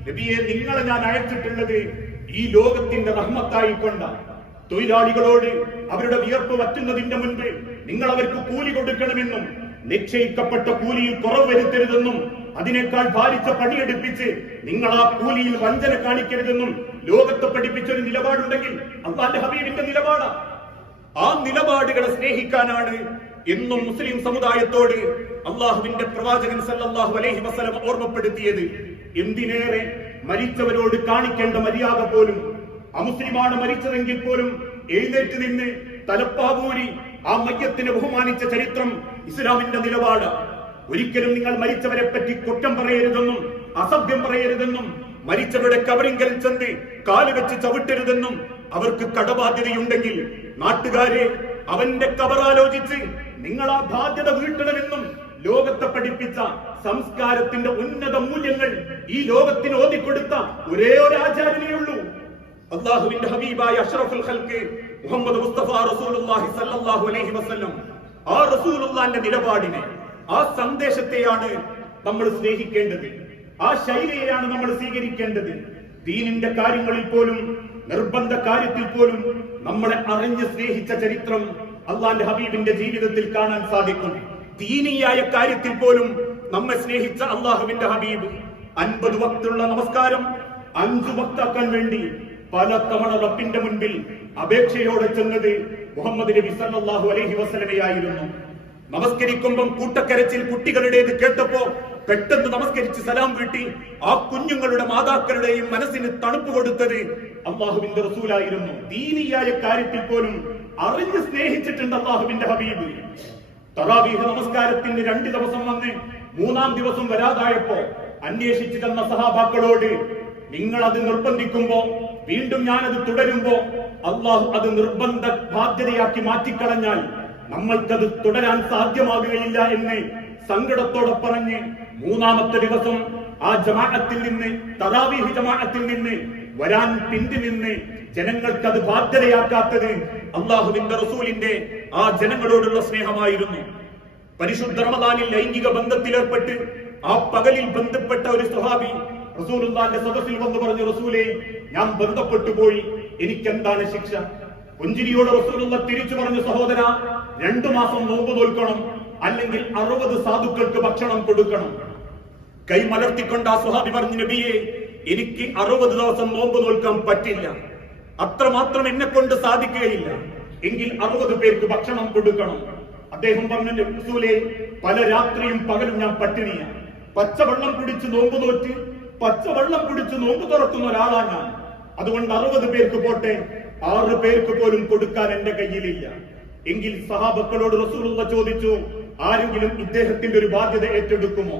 നബിയെ, നിങ്ങളെ ഞാൻ അയച്ചിട്ടുള്ളത് ഈ ലോകത്തിന്റെ റഹ്മത്തായിക്കൊണ്ടാണ്. തൊഴിലാളികളോട് അവരുടെ വിയർപ്പ് വറ്റുന്നതിന്റെ മുൻപ് നിങ്ങൾ അവർക്ക് കൂലി കൊടുക്കണമെന്നും നിശ്ചയിക്കപ്പെട്ട കൂലിയിൽ കുറവ് വരുത്തരുതെന്നും അതിനേക്കാൾ ഭാരിച്ച പണിയെടുപ്പിച്ച് നിങ്ങൾ ആ കൂലിയിൽ വഞ്ചന കാണിക്കരുതെന്നും ലോകത്തെ പഠിപ്പിച്ചൊരു നിലപാടുണ്ടെങ്കിൽ അല്ലാഹുവിന്റെ ഹബീബിന്റെ നിലപാടാണ്. ആ നിലപാടുകളെ സ്നേഹിക്കാനാണ് എന്നും മുസ്ലിം സമുദായത്തോട് അള്ളാഹുവിന്റെ പ്രവാചകൻ സല്ലല്ലാഹു അലൈഹി വസല്ലം ഓർമ്മപ്പെടുത്തിയത്. എന്തിനേറെ മരിച്ചവരോട് കാണിക്കേണ്ട മര്യാദ പോലും, അമുസ്ലിമാണ് മരിച്ചതെങ്കിൽ പോലും എഴുന്നേറ്റ് നിന്ന് തലപ്പാവൂരി ആ മയ്യത്തിനെ ബഹുമാനിച്ച ചരിത്രം ഇസ്ലാമിന്റെ നിലപാട്. ഒരിക്കലും നിങ്ങൾ മരിച്ചവരെ പറ്റി കുറ്റം പറയരുതെന്നും അസഭ്യം പറയരുതെന്നും മരിച്ചവരുടെ കബറിങ്കൽ ചെന്ന് കാലുവെച്ച് ചവിട്ടരുതെന്നും അവർക്ക് കടബാധ്യതയുണ്ടെങ്കിൽ നാട്ടുകാരെ അവന്റെ കബറാലോചിച്ച് നിങ്ങൾ ആ ബാധ്യത വീട്ടണമെന്നും ലോകത്തെ പഠിപ്പിച്ച സംസ്കാരത്തിന്റെ ഉന്നത മൂല്യങ്ങൾ ഈ ലോകത്തിന് ഓതിക്കൊടുത്ത ഒരേ ഒരു ആചാര്യനേയുള്ളൂ, അള്ളാഹുവിന്റെ ഹബീബായ അഷ്റഫുൽ ഖൽഖ് മുഹമ്മദ് മുസ്തഫ റസൂലുള്ളാഹി സ്വല്ലല്ലാഹു അലൈഹി വസല്ലം ആ റസൂലുള്ളാഹിന്റെ നിലപാടിനെ, ആ സന്ദേശത്തെയാണ് നമ്മൾ സ്നേഹിക്കേണ്ടത്. ആ ശൈലിയെയാണ് നമ്മൾ സ്വീകരിക്കേണ്ടത്. ദീനിന്റെ കാര്യങ്ങളിൽ പോലും, നിർബന്ധ കാര്യത്തിൽ പോലും നമ്മളെ അറിഞ്ഞ് സ്നേഹിച്ച ചരിത്രം അള്ളാന്റെ ഹബീബിന്റെ ജീവിതത്തിൽ കാണാൻ സാധിക്കും. ദീനിയായ കാര്യത്തിൽ പോലും നമ്മെ സ്നേഹിച്ച അള്ളാഹുവിന്റെ ഹബീബ് 50 വക്തുള്ള നമസ്കാരം 5 വക്താക്കാൻ വേണ്ടി പല തവണ റബ്ബിന്റെ മുൻപിൽ അപേക്ഷയോടെ ചെന്നത് മുഹമ്മദ് നബി സല്ലല്ലാഹു അലൈഹി വസല്ലമയായിരുന്നു. നമസ്കരിക്കുമ്പം കൂട്ടക്കരച്ചിൽ കുട്ടികളുടേത് കേട്ടപ്പോ പെട്ടെന്ന് നമസ്കരിച്ച് സലാം വീട്ടി ആ കുഞ്ഞുങ്ങളുടെ മാതാക്കളുടെയും മനസ്സിന് തണുപ്പ് കൊടുത്തത് അള്ളാഹുവിന്റെ റസൂലായിരുന്നു. ദീനിയായ കാര്യത്തിൽ പോലും അറിഞ്ഞ് സ്നേഹിച്ചിട്ടുണ്ട് അള്ളാഹുവിന്റെ ഹബീബ്. തറാവീഹ് നമസ്കാരത്തിന് 2 ദിവസം വന്ന് 3-ാം ദിവസം വരാതായപ്പോ അന്വേഷിച്ചു തന്ന സഹാബാക്കളോട്, നിങ്ങൾ അത് നിർബന്ധിക്കുമ്പോ, വീണ്ടും ഞാനത് തുടരുമ്പോ അള്ളാഹു അത് നിർബന്ധ ബാധ്യതയാക്കി മാറ്റിക്കളഞ്ഞാൽ നമ്മൾക്കത് തുടരാൻ സാധ്യമാകുകയില്ല എന്ന് സങ്കടത്തോടെ പറഞ്ഞ് 3-ാമത്തെ ദിവസം ആ ജമാഅത്തിൽ നിന്ന്, തറാവീഹ് ജമാഅത്തിൽ നിന്ന് വരാൻ പിന്തിരിന്ന് ജനങ്ങൾക്കത് ബാധ്യതയാക്കാത്തത് അള്ളാഹുവിന്റെ റസൂലിന്റെ ആ ജനങ്ങളോടുള്ള സ്നേഹമായിരുന്നു. പരിശുദ്ധ റമദാനിൽ ലൈംഗിക ബന്ധത്തിലേർപ്പെട്ട് ആ പകലിൽ ബന്ധപ്പെട്ട ഒരു സ്വഹാബി റസൂലുള്ളാഹിന്റെ സദസ്സിൽ വന്ന് പറഞ്ഞു, റസൂലേ, ഞാൻ ബന്ധപ്പെട്ടു പോയി, എനിക്കെന്താണ് ശിക്ഷ? പുഞ്ചിരിയോട് റസൂലുള്ള തിരിച്ചു പറഞ്ഞു, സഹോദര, 2 മാസം നോമ്പ് നോൽക്കണം, അല്ലെങ്കിൽ 60 സാധുക്കൾക്ക് ഭക്ഷണം കൊടുക്കണം. കൈ മലർത്തിക്കൊണ്ട് ആ സ്വഹാബി പറഞ്ഞു, നബിയെ, എനിക്ക് 60 ദിവസം നോമ്പ് നോൽക്കാൻ പറ്റില്ല, അത്രമാത്രം എന്നെ കൊണ്ട് സാധിക്കുകയില്ല, എങ്കിൽ 60 പേർക്ക് ഭക്ഷണം കൊടുക്കണം. അദ്ദേഹം പറഞ്ഞു, റസൂലേ, പല രാത്രിയും പകലും ഞാൻ പട്ടിണിയാണ്, പച്ചവെള്ളം കുടിച്ച് നോമ്പ് നോറ്റ് പച്ചവെള്ളം കുടിച്ച് നോമ്പ് തുറക്കുന്ന ഒരാളാണ് ഞാൻ. അതുകൊണ്ട് 60 പേർക്ക് പോട്ടെ, 6 പേർക്ക് പോലും കൊടുക്കാൻ എന്റെ കയ്യിലില്ല. എങ്കിൽ സഹാബക്കളോട് റസൂലുള്ള ചോദിച്ചു, ആരെങ്കിലും ഇദ്ദേഹത്തിന്റെ ഒരു ബാധ്യത ഏറ്റെടുക്കുമോ?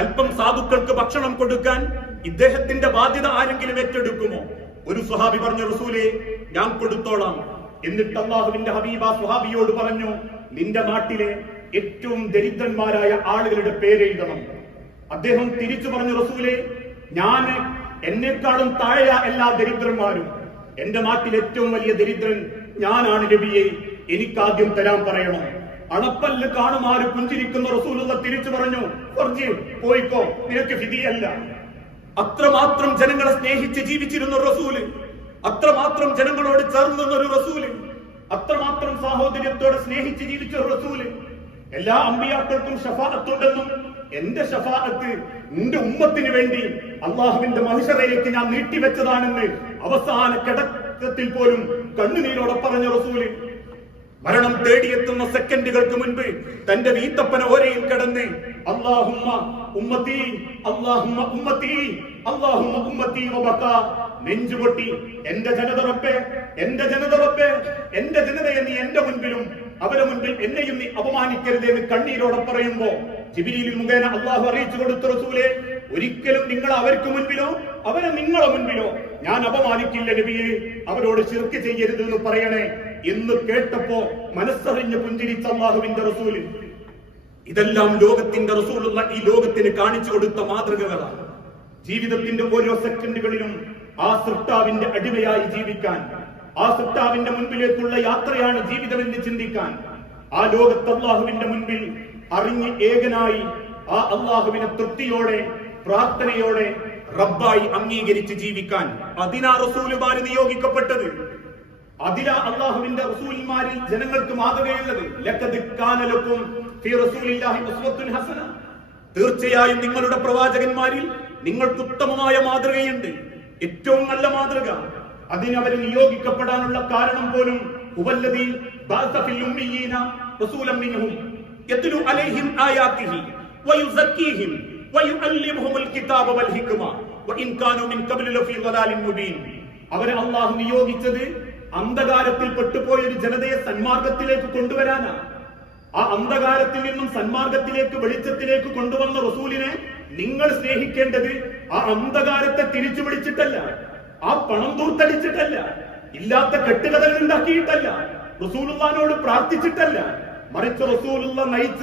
അല്പം സാധുക്കൾക്ക് ഭക്ഷണം കൊടുക്കാൻ ഇദ്ദേഹത്തിന്റെ ബാധ്യത ആരെങ്കിലും ഏറ്റെടുക്കുമോ? ഒരു സ്വഹാബി പറഞ്ഞു, റസൂലേ, ഞാൻ കൊടുത്തോളാം. എന്നിട്ട് അല്ലാഹുവിന്റെ ഹബീബ സ്വഹാബിയോട് പറഞ്ഞു, നിന്റെ നാട്ടിലെ ഏറ്റവും ദരിദ്രന്മാരായ ആളുകളുടെ പേരെഴുതണം. അദ്ദേഹം തിരിച്ചു പറഞ്ഞു, റസൂലേ, ഞാൻ എന്നെക്കാളും താഴെ എല്ലാ ദരിദ്രന്മാരും, എന്റെ നാട്ടിൽ ഏറ്റവും വലിയ ദരിദ്രൻ ഞാനാണ് നബിയെ, എനിക്കാദ്യം തരാൻ പറയണം. അണപ്പല്ല് കാണുമാര് പുഞ്ചിരിക്കുന്ന റസൂലുള്ള തിരിച്ചു പറഞ്ഞു, പോയിക്കോ, നിനക്ക് വിധിയല്ല. അത്രമാത്രം ജനങ്ങളെ സ്നേഹിച്ച് ജീവിച്ചിരുന്ന റസൂല്, അത്രമാത്രം ജനങ്ങളോട് ചേർന്ന ഒരു റസൂല്, അത്രമാത്രം സാഹോദര്യത്തോടെ സ്നേഹിച്ച് ജീവിച്ച ഒരു റസൂല്. എല്ലാ അമ്പിയാക്കൾക്കും ഷഫാഅത്തുണ്ടെന്നും എന്റെ ഷഫാഅത്ത് നിന്റെ ഉമ്മത്തിന് വേണ്ടി അള്ളാഹുവിന്റെ മഹിശറയിലേക്ക് ഞാൻ നീട്ടിവെച്ചതാണെന്ന് അവസാന കിടക്കത്തിൽ പോലും കണ്ണുനീരോടെ പറഞ്ഞ റസൂല്. മരണം തേടിയെത്തുന്ന സെക്കൻഡുകൾക്ക് മുൻപ് തന്റെ വീത്തപ്പന ഓരയിൽ കിടന്ന് അല്ലാഹുമ്മ ഉമ്മത്തി, അല്ലാഹുമ്മ ഉമ്മത്തി, അല്ലാഹുമ്മ ഉമ്മത്തി വബക, നെഞ്ചുപൊട്ടി, എന്റെ ജനത റബ്ബേ, എന്റെ ജനത റബ്ബേ, എന്റെ ജനതയെ നീ എന്റെ മുൻപിലും അവരുടെ മുൻപിൽ എന്നെയും നീ അപമാനിക്കരുത് എന്ന് കണ്ണീരോടെ പറയുമ്പോ ജിബ്രീൽ മുഖേന അള്ളാഹു അറിയിച്ചു കൊടുത്ത റസൂലേ, ഒരിക്കലും നിങ്ങൾ അവർക്ക് മുൻപിലോ അവരെ നിങ്ങളെ മുൻപിലോ ഞാൻ അപമാനിക്കില്ല നബിയെ, അവരോട് ശിർക്ക് ചെയ്യരുത് എന്ന് പറയണേ എന്ന് കേട്ടപ്പോ മനസ്സറിഞ്ഞ് പുഞ്ചിരിച്ച അല്ലാഹുവിന്റെ റസൂല്. ഇതെല്ലാം ലോകത്തിന്റെ റസൂലുള്ള ഈ ലോകത്തിന് കാണിച്ചു കൊടുത്ത മാതൃകകളാണ്. ജീവിതത്തിന്റെ ഓരോ സെക്കൻഡുകളിലും ആ സൃഷ്ടാവിന്റെ അടിമയായി ജീവിക്കാൻ, ആ സൃഷ്ടാവിന്റെ മുൻപിലേക്കുള്ള യാത്രയാണ് ജീവിതമെന്ന് ചിന്തിക്കാൻ, ആ ലോകത്ത് അല്ലാഹുവിന്റെ മുൻപിൽ അറിഞ്ഞ് ഏകനായി ആ അല്ലാഹുവിനെ തൃപ്തിയോടെ പ്രാർത്ഥനയോടെ റബ്ബായി അംഗീകരിച്ച് ജീവിക്കാൻ അതിനാ റസൂലുമാര് നിയോഗിക്കപ്പെട്ടത്. അതിലാ അല്ലാഹുവിന്റെ റസൂൽമാരിൽ ജനങ്ങൾക്ക് മാതൃകയുള്ളത്. ലഖദ് കാന ലക്കും ഫീ റസൂലില്ലാഹി ഉസ്വത്തുൻ ഹസന, തീർച്ചയായും നിങ്ങളുടെ പ്രവാചകന്മാരിൽ നിങ്ങൾക്ക് ഉത്തമമായ മാതൃകയുണ്ട്, ഏറ്റവും നല്ല മാതൃക. അതിനവർ നിയോഗിക്കപ്പെടാനുള്ള കാരണം പോലും ഹുവല്ലദീ ബഅസ ഫിൽ ഉമ്മീയീന റസൂലൻ മിൻഹും യത്ലു അലൈഹിം ആയാതിഹി വയുസക്കീഹിം വയുഅല്ലിമുഹുൽ കിതാബ വൽ ഹിക്മ വഇൻ കാനൂ മിൻ ഖബ്ലു ലഫീ ളലാലിൻ മുബീൻ. അവരെ അല്ലാഹു നിയോഗിച്ചത് അന്ധകാരത്തിൽ പെട്ടുപോയ ഒരു ജനതയെ സന്മാർഗത്തിലേക്ക് കൊണ്ടുവരാനാ. ആ അന്ധകാരത്തിൽ നിന്നും സന്മാർഗത്തിലേക്ക് വെളിച്ചത്തിലേക്ക് കൊണ്ടുവന്ന റസൂലിനെ നിങ്ങൾ സ്നേഹിക്കേണ്ടത് ആ അന്ധകാരത്തെ തിരിച്ചു പിടിച്ചിട്ടല്ല, ആ പണം ദൂർത്തടിച്ചിട്ടല്ല, ഇല്ലാത്ത കെട്ടുകഥകൾ ഉണ്ടാക്കിയിട്ടല്ല, റസൂലുള്ളാഹിനോട് പ്രാർത്ഥിച്ചിട്ടല്ല, മറിച്ച് റസൂലുള്ള നയിച്ച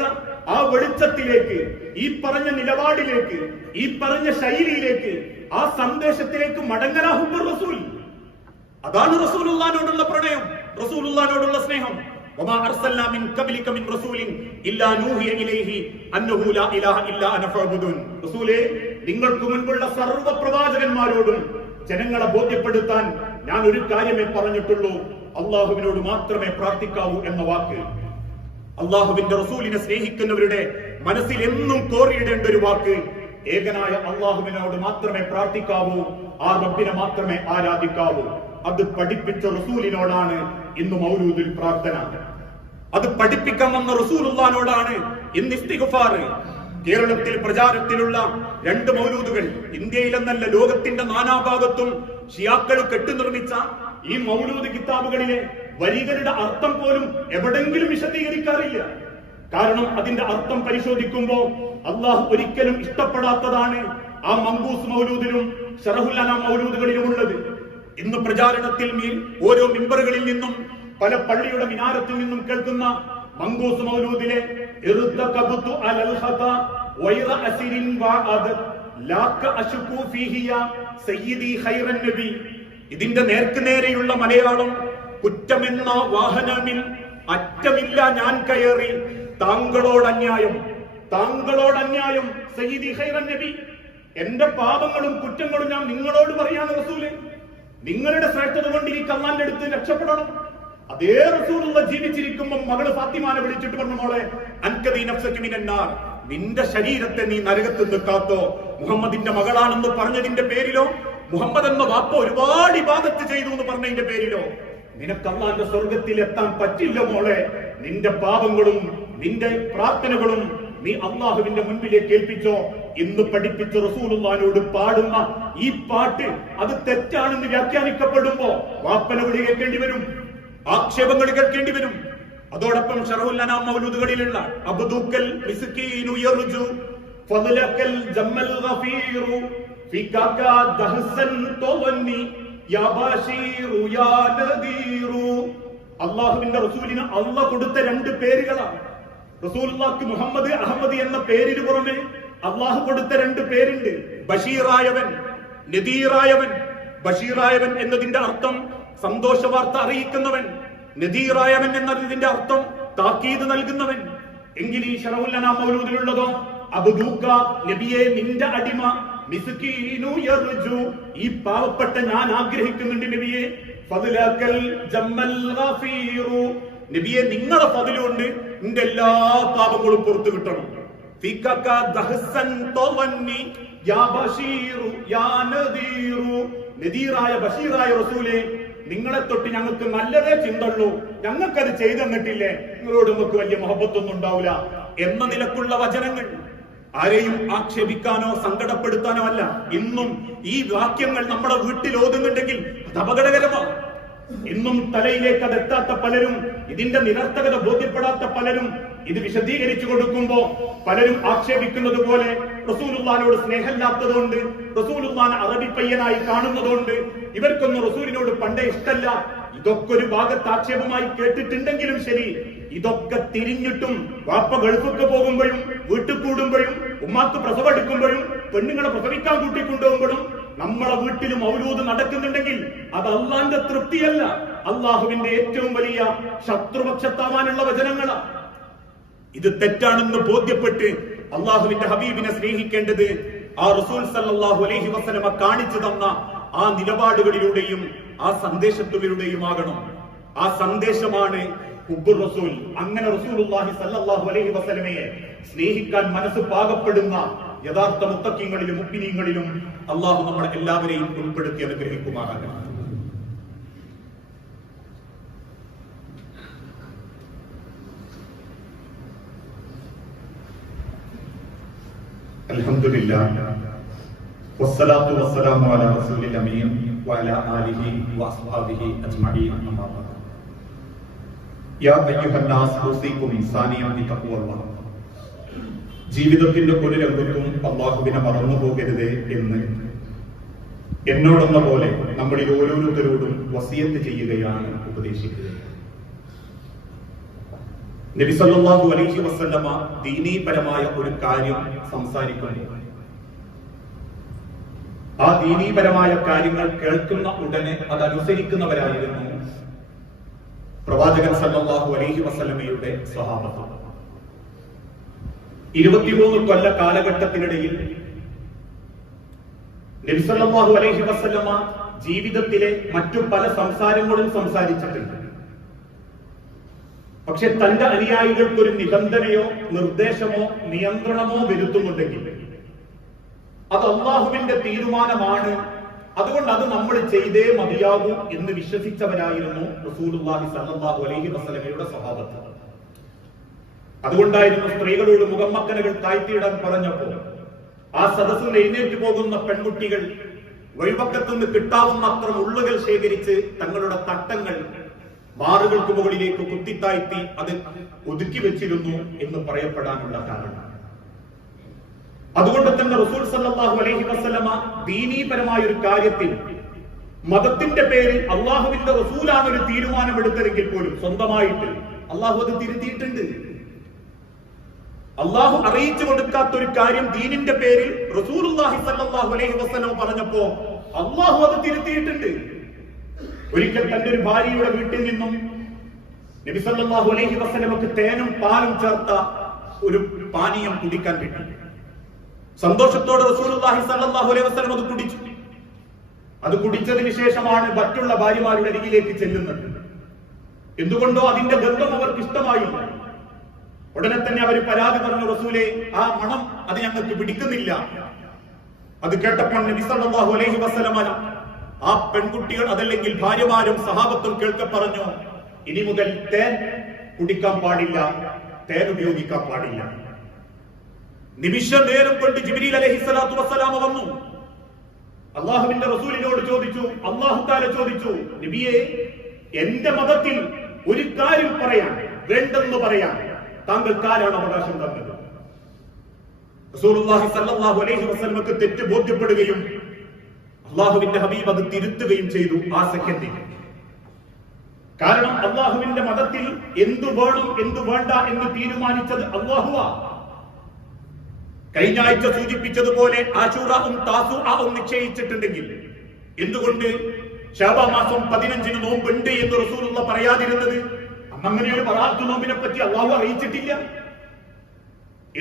ആ വെളിച്ചത്തിലേക്ക്, ഈ പറഞ്ഞ നിലപാടിലേക്ക്, ഈ പറഞ്ഞ ശൈലിയിലേക്ക്, ആ സന്ദേശത്തിലേക്ക് മടങ്ങലാഹുബർ റസൂൽ. അതാണ് റസൂലുള്ളാഹിനോടുള്ള പ്രണയം, റസൂലുള്ളാഹിനോടുള്ള സ്നേഹം. വമാ അർസൽനാ മിൻ ഖബ്ലിക മിൻ റസൂലിൻ ഇല്ലാ നൂഹിയ ഇലൈഹി അന്നഹു ലാ ഇലാഹ ഇല്ലാ അന ഫഅബ്ദുൻ. റസൂലേ, നിങ്ങൾക്ക് മുൻപുള്ള സർവ്വ പ്രവാചകന്മാരോടും ജനങ്ങളെ ബോധ്യപ്പെടുത്താൻ ഞാൻ ഒരു കാര്യമേ പറഞ്ഞിട്ടുള്ളൂ, അള്ളാഹുവിനോട് മാത്രമേ പ്രാർത്ഥിക്കാവൂ എന്ന വാക്ക്. അള്ളാഹുവിന്റെ റസൂലിനെ സ്നേഹിക്കുന്നവരുടെ മനസ്സിൽ എന്നും കോറിയിടേണ്ട ഒരു വാക്ക്, ഏകനായ അള്ളാഹുവിനോട് മാത്രമേ പ്രാർത്ഥിക്കാവൂ, ആ റബ്ബിനെ മാത്രമേ ആരാധിക്കാവൂ. അത് പഠിപ്പിച്ച റസൂലിനോടാണ് ഇന്ന് മൗലൂദിൽ പ്രാർത്ഥന. അത് പഠിപ്പിക്കാൻ വന്ന റസൂലുള്ളാഹിനോടാണ് ഇന്ന് ഇസ്തിഗ്ഫാർ. കേരളത്തിൽ പ്രചാരത്തിലുള്ള 2 മൗലൂദുകൾ, ഇന്ത്യയിലെന്നല്ല ലോകത്തിന്റെ നാനാഭാഗത്തും ഷിയാക്കൾ കെട്ടുനിർമ്മിച്ച ഈ മൗലൂദ് കിതാബുകളിലെ വരികളുടെ അർത്ഥം പോലും എവിടെങ്കിലും വിശദീകരിക്കാറില്ല. കാരണം അതിന്റെ അർത്ഥം പരിശോധിക്കുമ്പോൾ അള്ളാഹു ഒരിക്കലും ഇഷ്ടപ്പെടാത്തതാണ് ആ മങ്കൂസ് മൗലൂദിലും ശറഹുൽ അനാം മൗലൂദുകളിലും ഉള്ളത്. ഇന്ന് പ്രചാരണത്തിൽ ഓരോ മിമ്പറുകളിൽ നിന്നും പല പള്ളിയുടെ മിനാരത്തിൽ നിന്നും കേൾക്കുന്ന മങ്കൂസ് മൗലൂദിലെ ഇതിന്റെ നേർക്കുനേരെയുള്ള മലയാളം, കുറ്റമെന്ന വാഹനമിൽ അറ്റമില്ല ഞാൻ കയറി, താങ്കളോടന്യായം താങ്കളോടന്യായം സയ്യിദി ഖൈറൻ നബി. എന്റെ പാപങ്ങളും കുറ്റങ്ങളും ഞാൻ നിങ്ങളോട് പറയാണ് റസൂല്. നിങ്ങളുടെ ശ്രേഷ്ഠത കൊണ്ട് എനിക്ക് അല്ലാന്റെ അടുത്ത് രക്ഷപ്പെടണം. അതേ റസൂലുള്ള ജീവിച്ചിരിക്കുമ്പോൾ മകള് ഫാത്തിമാനെ വിളിച്ചിട്ട് പറഞ്ഞു, മോളെ അൻകദീ നഫ്സക മിനന്നാർ, നിന്റെ ശരീരത്തെ നീ നരകത്തിൽ നിന്ന് കാത്തോ. മുഹമ്മദിന്റെ മകളാണെന്ന് പറഞ്ഞതിന്റെ പേരിലോ, മുഹമ്മദ് എന്ന വാപ്പ ഒരുപാട് ഇബാദത്ത് ചെയ്തു എന്ന് പറഞ്ഞതിന്റെ പേരിലോ നിനക്ക് അല്ലാന്റെ സ്വർഗത്തിൽ എത്താൻ പറ്റില്ല മോളെ. നിന്റെ പാപങ്ങളും നിന്റെ പ്രാർത്ഥനകളും നീ അള്ളാഹുവിന്റെ മുൻപിലേക്ക് ഏൽപ്പിച്ചോ. ഇന്ന് പഠിപ്പിച്ച റസൂലുള്ളാഹിനോട് പാടുന്ന ഈ പാട്ട് അത് തെറ്റാണെന്ന് വ്യാഖ്യാനിക്കപ്പെടുമ്പോ വാപ്പന വിളി കേൾക്കേണ്ടി വരും, ആക്ഷേപങ്ങൾ കേൾക്കേണ്ടി വരും. അതോടൊപ്പം ശറഹുൽ അനാം മൗലൂദുകളിലുള്ള അബ്ദുക്കൽ മിസ്കീനു യർജു ഫദ്ലകൽ ജമ്മൽ ഗഫീറു ഫികാക ദഹ്സൻ തവന്നി യാ ബശീറു യാ നദീറു. അല്ലാഹുവിന്റെ റസൂലിന് അല്ലാഹ് കൊടുത്ത 2 പേരുകളാണ്. റസൂലുള്ളാഹിക്ക് മുഹമ്മദ് അഹമ്മദ് എന്ന പേരിന് പുറമെ അള്ളാഹു കൊടുത്ത 2 പേരുണ്ട്, ബഷീറായവൻ, നദീറായവൻ. ബഷീറായവൻ എന്നതിന്റെ അർത്ഥം സന്തോഷ വാർത്ത അറിയിക്കുന്നവൻ, നദീറായവൻ എന്നതിന്റെ അർത്ഥം താക്കീത് നൽകുന്നവൻ. എങ്കിൽ ഈ ശറഹുൽ അനാം മൗലൂദിലുള്ളതോ അബ്ദൂക നബിയെ നിന്റെ അടിമ, മിസ്കീനു യർജു ഈ പാവപ്പെട്ട ഞാൻ ആഗ്രഹിക്കുന്നുണ്ട് നബിയെ, ഫദ്ലകൽ ജമ്മൽ ഗഫീറു നബിയെ നിങ്ങളുടെ ഫദ്ലുകൊണ്ട് നിന്റെ എല്ലാ പാപങ്ങളും പുറത്തു കിട്ടണം. ഫികക ദഹ്സൻ തവന്നി യാ ബശീറു യാ നദീറു നദീറായ ബഷീറായ റസൂലേ, നിങ്ങളെ തൊട്ട് ഞങ്ങൾക്ക് നല്ലതേ ചിന്തയുള്ളൂ, ഞങ്ങൾക്കത് ചെയ്തു തന്നിട്ടില്ലേ, നിങ്ങളോട് നമുക്ക് വലിയ മുഹബത്തൊന്നും ഉണ്ടാവില്ല എന്ന നിലക്കുള്ള വചനങ്ങൾ. ആരെയും ആക്ഷേപിക്കാനോ സങ്കടപ്പെടുത്താനോ അല്ല. ഇന്നും ഈ വാക്യങ്ങൾ നമ്മുടെ വീട്ടിൽ ഓതുന്നുണ്ടെങ്കിൽ അത് അപകടകരമാണ്. ഇന്നും തലയിലേക്ക് അതെത്താത്ത പലരും, ഇതിന്റെ നിരർത്ഥകത ബോധ്യപ്പെടാത്ത പലരും ഇത് വിശദീകരിച്ചു കൊടുക്കുമ്പോ പലരും ആക്ഷേപിക്കുന്നത് പോലെ റസൂലുള്ളാഹിനോട് സ്നേഹമില്ലാത്തതുകൊണ്ട്, റസൂലുള്ളാഹിനെ അറബി പയ്യനായി കാണുന്നതുകൊണ്ട്, ഇവർക്കൊന്നും റസൂലിനോട് പണ്ടേ ഇഷ്ടല്ല. ഇതൊക്കെ ഒരു ഭാഗത്ത് ആക്ഷേപമായി കേട്ടിട്ടുണ്ടെങ്കിലും ശരി, ഇതൊക്കെ തിരിഞ്ഞിട്ടും വാപ്പ ഗൾഫൊക്കെ പോകുമ്പോഴും വീട്ടിൽ കൂടുമ്പോഴും ഉമ്മാക്ക് പ്രസവെടുക്കുമ്പോഴും പെണ്ണുങ്ങളെ പ്രസവിക്കാൻ കൂട്ടിക്കൊണ്ടുപോകുമ്പോഴും നമ്മളെ വീട്ടിൽ മൗലൂദ് നടക്കുന്നുണ്ടെങ്കിൽ അത് അള്ളാന്റെ തൃപ്തിയല്ല, അള്ളാഹുവിന്റെ ഏറ്റവും വലിയ ശത്രുപക്ഷത്താവാനുള്ള വചനങ്ങളാണ്. ഇത് തെറ്റാണെന്ന് ബോധ്യപ്പെട്ട് അള്ളാഹുവിന്റെ ഹബീബിനെ സ്നേഹിക്കേണ്ടത് ആ റസൂൽ സല്ലല്ലാഹു അലൈഹി വസല്ലമ കാണിച്ചു തന്ന ആ നിലപാടുകളിലൂടെയും ആ സന്ദേശത്തിലൂടെയും ആകണം. ആ സന്ദേശമാണ് ഹുബ്ബുർ റസൂൽ. അങ്ങനെ റസൂലുള്ളാഹി സല്ലല്ലാഹു അലൈഹി വസല്ലമയെ സ്നേഹിക്കാൻ മനസ്സ് പാകപ്പെടുന്ന യഥാർത്ഥ മുത്തഖീങ്ങളിലും മുഅ്മിനീങ്ങളിലും അള്ളാഹു നമ്മളെ എല്ലാവരെയും ഉൾപ്പെടുത്തി അനുഗ്രഹിക്കുമാറാകണം. അൽഹംദുലില്ലാഹ് വസ്സലാത്തു വസ്സലാമു അലാ റസൂലിൽ അമീൻ വഅലാ ആലിഹി വഅസ്ഹാബിഹി അജ്മഈൻ. അമ്മാ ബഅദ്. യാ അയ്യുഹന്നാസ് ഉസീകും ഇൻസാനിയം ബിതഖ്വല്ലാഹ്. ജീവിതത്തിന്റെ ഒരു രംഗത്തും അള്ളാഹുവിനെ മറന്നു പോകരുതേ എന്ന് എന്നോടെന്ന പോലെ നമ്മളിൽ ഓരോരുത്തരോടും വസിയത്ത് ചെയ്യുകയാണ്, ഉപദേശിക്കുകയാണ്. നബി സല്ലല്ലാഹു അലൈഹി വസല്ലമ ദീനീപരമായ ഒരു കാര്യം സംസാരിക്കുന്നു. ആ ദീനീപരമായ കാര്യങ്ങൾ കേൾക്കുന്ന ഉടനെ അതനുസരിക്കുന്നവരായിരുന്നു പ്രവാചകൻ സല്ലല്ലാഹു അലൈഹി വസല്ലമയുടെ സ്വഹാബത്ത്. 23 കൊല്ല കാലഘട്ടത്തിനിടയിൽ നബി സല്ലല്ലാഹു അലൈഹി വസല്ലമ ജീവിതത്തിലെ മറ്റു പല സംസാരങ്ങളും സംസാരിച്ചിട്ടുണ്ട്. പക്ഷെ തന്റെ അനുയായികൾക്ക് ഒരു നിബന്ധനയോ നിർദ്ദേശമോ നിയന്ത്രണമോ വരുത്തുന്നുണ്ടെങ്കിൽ അത് അള്ളാഹുവിന്റെ തീരുമാനമാണ്, അതുകൊണ്ട് അത് നമ്മൾ ചെയ്തേ മതിയാകൂ എന്ന് വിശ്വസിച്ചവരായിരുന്നു റസൂലുള്ളാഹി സ്വല്ലല്ലാഹു അലൈഹി വസല്ലമയുടെ സ്വഹാബത്ത്. അതുകൊണ്ടായിരുന്നു സ്ത്രീകളോട് മുഖമ്മക്കനകൾ താഴ്ത്തിയിടാൻ പറഞ്ഞപ്പോൾ ആ സദസ്സിൽ എഴുന്നേറ്റ് പോകുന്ന പെൺകുട്ടികൾ വഴിപക്കത്തുനിന്ന് കിട്ടാവുന്ന അത്ര ഉള്ളുകൾ ശേഖരിച്ച് തങ്ങളുടെ തട്ടങ്ങൾ മാറുകൾക്ക് മുകളിലേക്ക് കുത്തിത്താഴ്ത്തി അത് ഒതുക്കി വെച്ചിരുന്നു എന്ന് പറയപ്പെടാനുള്ള കാരണം. അതുകൊണ്ട് തന്നെ റസൂൽ സല്ലല്ലാഹു അലൈഹി വസല്ലമ ദീനീപരമായ ഒരു കാര്യത്തിൽ മതത്തിന്റെ പേരിൽ അള്ളാഹുവിന്റെ റസൂലാണ് ഒരു തീരുമാനമെടുത്തതെങ്കിൽ പോലും സ്വന്തമായിട്ട് അള്ളാഹു അത് തിരുത്തിയിട്ടുണ്ട്. അള്ളാഹു അറിയിച്ചു കൊടുക്കാത്ത ഒരു കാര്യം ദീനിന്റെ പേരിൽ റസൂലുള്ളാഹി സ്വല്ലല്ലാഹു അലൈഹി വസല്ലം പറഞ്ഞപ്പോ അള്ളാഹു അത് തിരുത്തിയിട്ടുണ്ട്. ഒരിക്കൽ തന്റെ ഒരു ഭാര്യയുടെ വീട്ടിൽ നിന്നും നബി സല്ലല്ലാഹു അലൈഹി വസല്ലമക്ക് തേനും പാലും ചേർത്ത ഒരു പാനീയം കുടിക്കാൻ കിട്ടി. സന്തോഷത്തോടെ റസൂലുള്ളാഹി സ്വല്ലല്ലാഹു അലൈഹി വസല്ലം അത് കുടിച്ചു. അത് കുടിച്ചതിന് ശേഷമാണ് മറ്റുള്ള ഭാര്യമാരുടെ അരികിലേക്ക് ചെല്ലുന്നത്. എന്തുകൊണ്ടോ അതിന്റെ ഗന്ധം അവർക്ക് ഇഷ്ടമായില്ല. ഉടനെ തന്നെ അവർ പരാതി പറഞ്ഞു, റസൂലേ, ആ മണം അത് ഞങ്ങൾക്ക് പിടിക്കുന്നില്ല. അത് കേട്ടപ്പോൾ നബി സല്ലല്ലാഹു അലൈഹി വസല്ലം ആ പെൺകുട്ടികൾ അതല്ലെങ്കിൽ ഭാര്യമാരും സഹാബത്തും കേൾക്കെ പറഞ്ഞു, ഇനി മുതൽ തേൻ കുടിക്കാൻ പാടില്ല, തേൻ ഉപയോഗിക്കാൻ പാടില്ല. നിമിഷ നേരം കൊണ്ട് ജിബ്രീൽ അലൈഹിസ്സലാത്തു വസ്സലാം വന്നു. അള്ളാഹുവിന്റെ റസൂലിനോട് ചോദിച്ചു, അള്ളാഹു തആല ചോദിച്ചു, നബിയെ, എന്റെ മതത്തിൽ ഒരു കാര്യം പറയാൻ വേണ്ടെന്ന് പറയാൻ താങ്കൾക്ക് ആരാണ് അവകാശം തന്നത്? റസൂലുള്ളാഹി സ്വല്ലല്ലാഹു അലൈഹി വസല്ലമക്ക് തെറ്റ് ബോധ്യപ്പെടുകയും അള്ളാഹുവിന്റെ ഹബീബ് അത് തിരുത്തുകയും ചെയ്തു ആ സെക്കൻഡിൽ. കാരണം അള്ളാഹുവിന്റെ മതത്തിൽ എന്തു വേണം എന്തു വേണ്ട എന്ന് തീരുമാനിച്ചത് അള്ളാഹുവാ. കഴിഞ്ഞ ആഴ്ച സൂചിപ്പിച്ചതുപോലെ ആശൂറയും താസൂഅയും നിശ്ചയിച്ചിട്ടുണ്ടെങ്കിൽ എന്തുകൊണ്ട് ശഅബാൻ മാസം 15 നോമ്പുണ്ട് എന്ന് റസൂലുള്ള പറയാതിരുന്നത്? അങ്ങനെ ഒരു ബറാഅത്ത് നോമ്പിനെ പറ്റി അള്ളാഹു അറിയിച്ചിട്ടില്ല.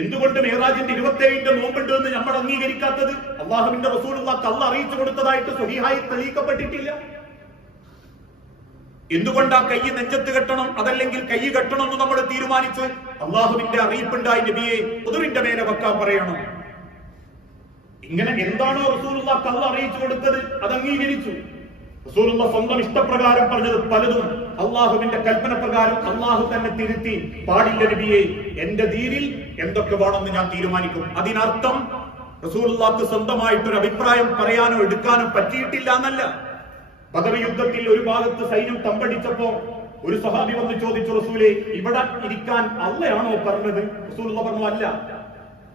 എന്തുകൊണ്ട് മിഅ്റാജിന്റെ 27 നോമ്പുണ്ട് എന്ന് നമ്മൾ അംഗീകരിക്കാത്തത്? അള്ളാഹുവിന്റെ റസൂലുള്ളാഹി അല്ലാഹു അറിയിച്ചു കൊടുത്തതായിട്ട് സ്വഹീഹായി തെളിയിക്കപ്പെട്ടിട്ടില്ല. എന്തുകൊണ്ട് ആ കൈ നെഞ്ചത്ത് കെട്ടണം അതല്ലെങ്കിൽ കൈ കെട്ടണം എന്ന് നമ്മൾ തീരുമാനിച്ച്? അള്ളാഹുവിന്റെ അറിയിപ്പുണ്ടായി, നബിയെ ഉദുറിന്റെ മേലെ വെക്കാൻ പറയണം. ഇങ്ങനെ എന്താണോ റസൂലുള്ളാഹി അല്ലാഹു അറിയിച്ചു കൊടുത്തത് അത് അംഗീകരിച്ചു. റസൂലുള്ളാഹി സ്വന്തം ഇഷ്ടപ്രകാരം പറഞ്ഞത് പലതും അള്ളാഹുവിന്റെ കൽപ്പന പ്രകാരം അള്ളാഹു തന്നെ തിരുത്തി, പാടില്ല നബിയെ, എന്റെ ദീനിൽ എന്തൊക്കെ വേണമെന്ന് ഞാൻ തീരുമാനിക്കും. അതിനർത്ഥം റസൂലുള്ളാഹിക്ക് സ്വന്തമായിട്ടൊരു അഭിപ്രായം പറയാനോ എടുക്കാനോ പറ്റിയിട്ടില്ല എന്നല്ല. ബദർ യുദ്ധത്തിൽ ഒരു ഭാഗത്ത് സൈന്യം തമ്പടിച്ചപ്പോ ഒരു സഹാബി വന്ന് ചോദിച്ചു, റസൂലേ, ഇവിടെ ഇരിക്കാൻ അള്ളയാണോ പറഞ്ഞത്? റസൂലുള്ളാഹി പറഞ്ഞു, അല്ല,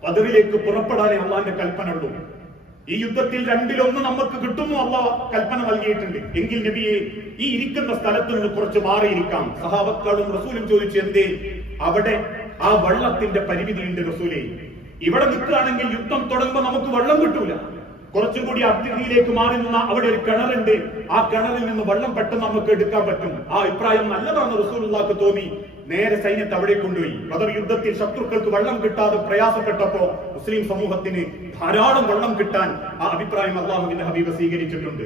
ബദറിലേക്ക് പുറപ്പെടാനേ അള്ളാന്റെ കൽപ്പന ഉള്ളൂ. ഈ യുദ്ധത്തിൽ 2-1 നമുക്ക് കിട്ടുന്നു അള്ളാഹ് കൽപ്പന നൽകിയിട്ടുണ്ട്. എങ്കിൽ നബിയെ, ഈ ഇരിക്കുന്ന സ്ഥലത്ത് നിന്ന് കുറച്ച് മാറിയിരിക്കാം. സഹാബത്തും റസൂലും ചോദിച്ചു, എന്തേ? അവിടെ ആ വെള്ളത്തിന്റെ പരിമിതിയുണ്ട് റസൂലേ. ഇവിടെ നിൽക്കുകയാണെങ്കിൽ യുദ്ധം തുടങ്ങുമ്പോൾ നമുക്ക് വെള്ളം കിട്ടൂല. കുറച്ചും കൂടി അതിഥിയിലേക്ക് മാറി നിന്ന അവിടെ ഒരു കിണറുണ്ട്, ആ കിണറിൽ നിന്ന് വെള്ളം പെട്ടെന്ന് നമുക്ക് എടുക്കാൻ പറ്റും. ആ അഭിപ്രായം നല്ലതാണ് റസൂലുള്ളാഹിക്ക് തോന്നി. നേരെ സൈന്യത്തെ അവിടെ കൊണ്ടുപോയി. ബദർ യുദ്ധത്തിൽ ശത്രുക്കൾക്ക് വെള്ളം കിട്ടാതെ പ്രയാസപ്പെട്ടപ്പോ മുസ്ലിം സമൂഹത്തിന് ധാരാളം വെള്ളം കിട്ടാൻ ആ അഭിപ്രായം അള്ളാഹുവിന്റെ ഹബീബ് സ്വീകരിച്ചിട്ടുണ്ട്.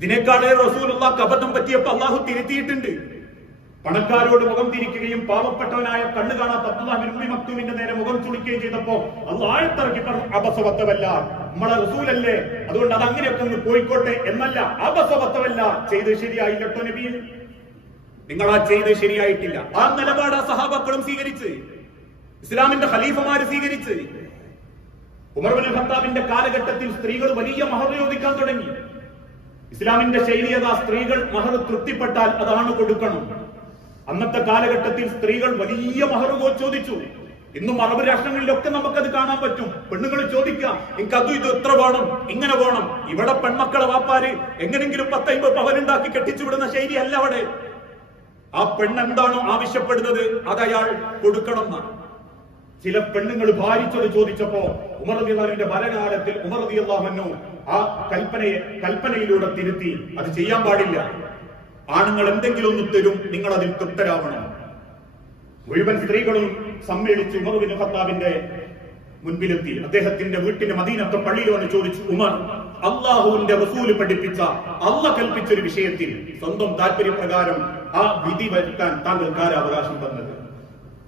ഇതിനേക്കാളേ റസൂലുള്ളാഹിക്ക് അബദ്ധം പറ്റിയപ്പോ അള്ളാഹു തിരുത്തിയിട്ടുണ്ട്. പണക്കാരോട് മുഖം തിരിക്കുകയും പാവപ്പെട്ടവനായ കണ്ണു കാണാത്ത അബ്ദുല്ലാഹ് ബിൻ ഉമ്മി മക്തൂമിന്റെ നേരെ മുഖം ചുളിക്കുകയും ചെയ്തപ്പോ അള്ളാഹു ആയത്തിറക്കി പറഞ്ഞു, അബസവത്തവല്ല, നമ്മളെ റസൂലല്ലേ, അതുകൊണ്ട് അത് അങ്ങനെയൊക്കെ ഒന്ന് പോയിക്കോട്ടെ എന്നല്ല. അബസവത്തവല്ല, ചെയ്ത് ശരിയായില്ലട്ടോ നബിയെ, നിങ്ങളാ ചെയ്ത് ശരിയായിട്ടില്ല. ആ നിലപാട് ആ സഹാബാക്കളും സ്വീകരിച്ച്, ഇസ്ലാമിന്റെ ഖലീഫമാര് സ്വീകരിച്ച്. ഉമർ ഇബ്നുൽ ഖത്താബിന്റെ കാലഘട്ടത്തിൽ സ്ത്രീകൾ വലിയ മഹർ ചോദിക്കാൻ തുടങ്ങി. ഇസ്ലാമിന്റെ ശൈലിയത സ്ത്രീകൾ മഹർ തൃപ്തിപ്പെട്ടാൽ അതാണ് കൊടുക്കണം. അന്നത്തെ കാലഘട്ടത്തിൽ സ്ത്രീകൾ വലിയ മഹർ ചോദിച്ചു. ഇന്നും അറബ് രാഷ്ട്രങ്ങളിലൊക്കെ നമുക്കത് കാണാൻ പറ്റും. പെണ്ണുങ്ങൾ ചോദിക്കാം, എനിക്ക് അതും ഇത് എത്ര വേണം, ഇങ്ങനെ വേണം. ഇവിടെ പെൺമക്കളെ വാപ്പാര് എങ്ങനെങ്കിലും 10-50 പവനുണ്ടാക്കി കെട്ടിച്ചുവിടുന്ന ശൈലി അല്ല അവിടെ. ആ പെണ്ണെന്താണോ ആവശ്യപ്പെടുന്നത് അത് അയാൾ കൊടുക്കണം. ചില പെണ്ണുങ്ങൾ ഭാരിച്ചത് ചോദിച്ചപ്പോ ഉമർ റളിയല്ലാഹുവിന്റെ ഭരണകാലത്തിൽ ഉമർ റളിയല്ലാഹു അൻഹു ആ കൽപ്പനയിലൂടെ തിരുത്തി, അത് ചെയ്യാൻ പാടില്ല. ആണുങ്ങൾ എന്തെങ്കിലും ഒന്ന് തരും, നിങ്ങൾ അതിൽ തൃപ്തരാവണം. മുഴുവൻ സ്ത്രീകളും സമ്മേളിച്ച് ഉമർ ബിൻ ഖത്താബിന്റെ മുൻപിലെത്തി. അദ്ദേഹത്തിന്റെ വീട്ടിന്റെ മദീനത്തെ പള്ളിയിൽ വന്ന് ചോദിച്ചു, ഉമർ, അള്ളാഹുവിന്റെ റസൂല് പഠിപ്പിച്ച, അള്ളാഹ് കൽപ്പിച്ച ഒരു വിഷയത്തിൽ സ്വന്തം താല്പര്യപ്രകാരം ആ വിധി വരുത്താൻ താങ്കൾക്ക് ആരാ അവകാശം തന്നത്?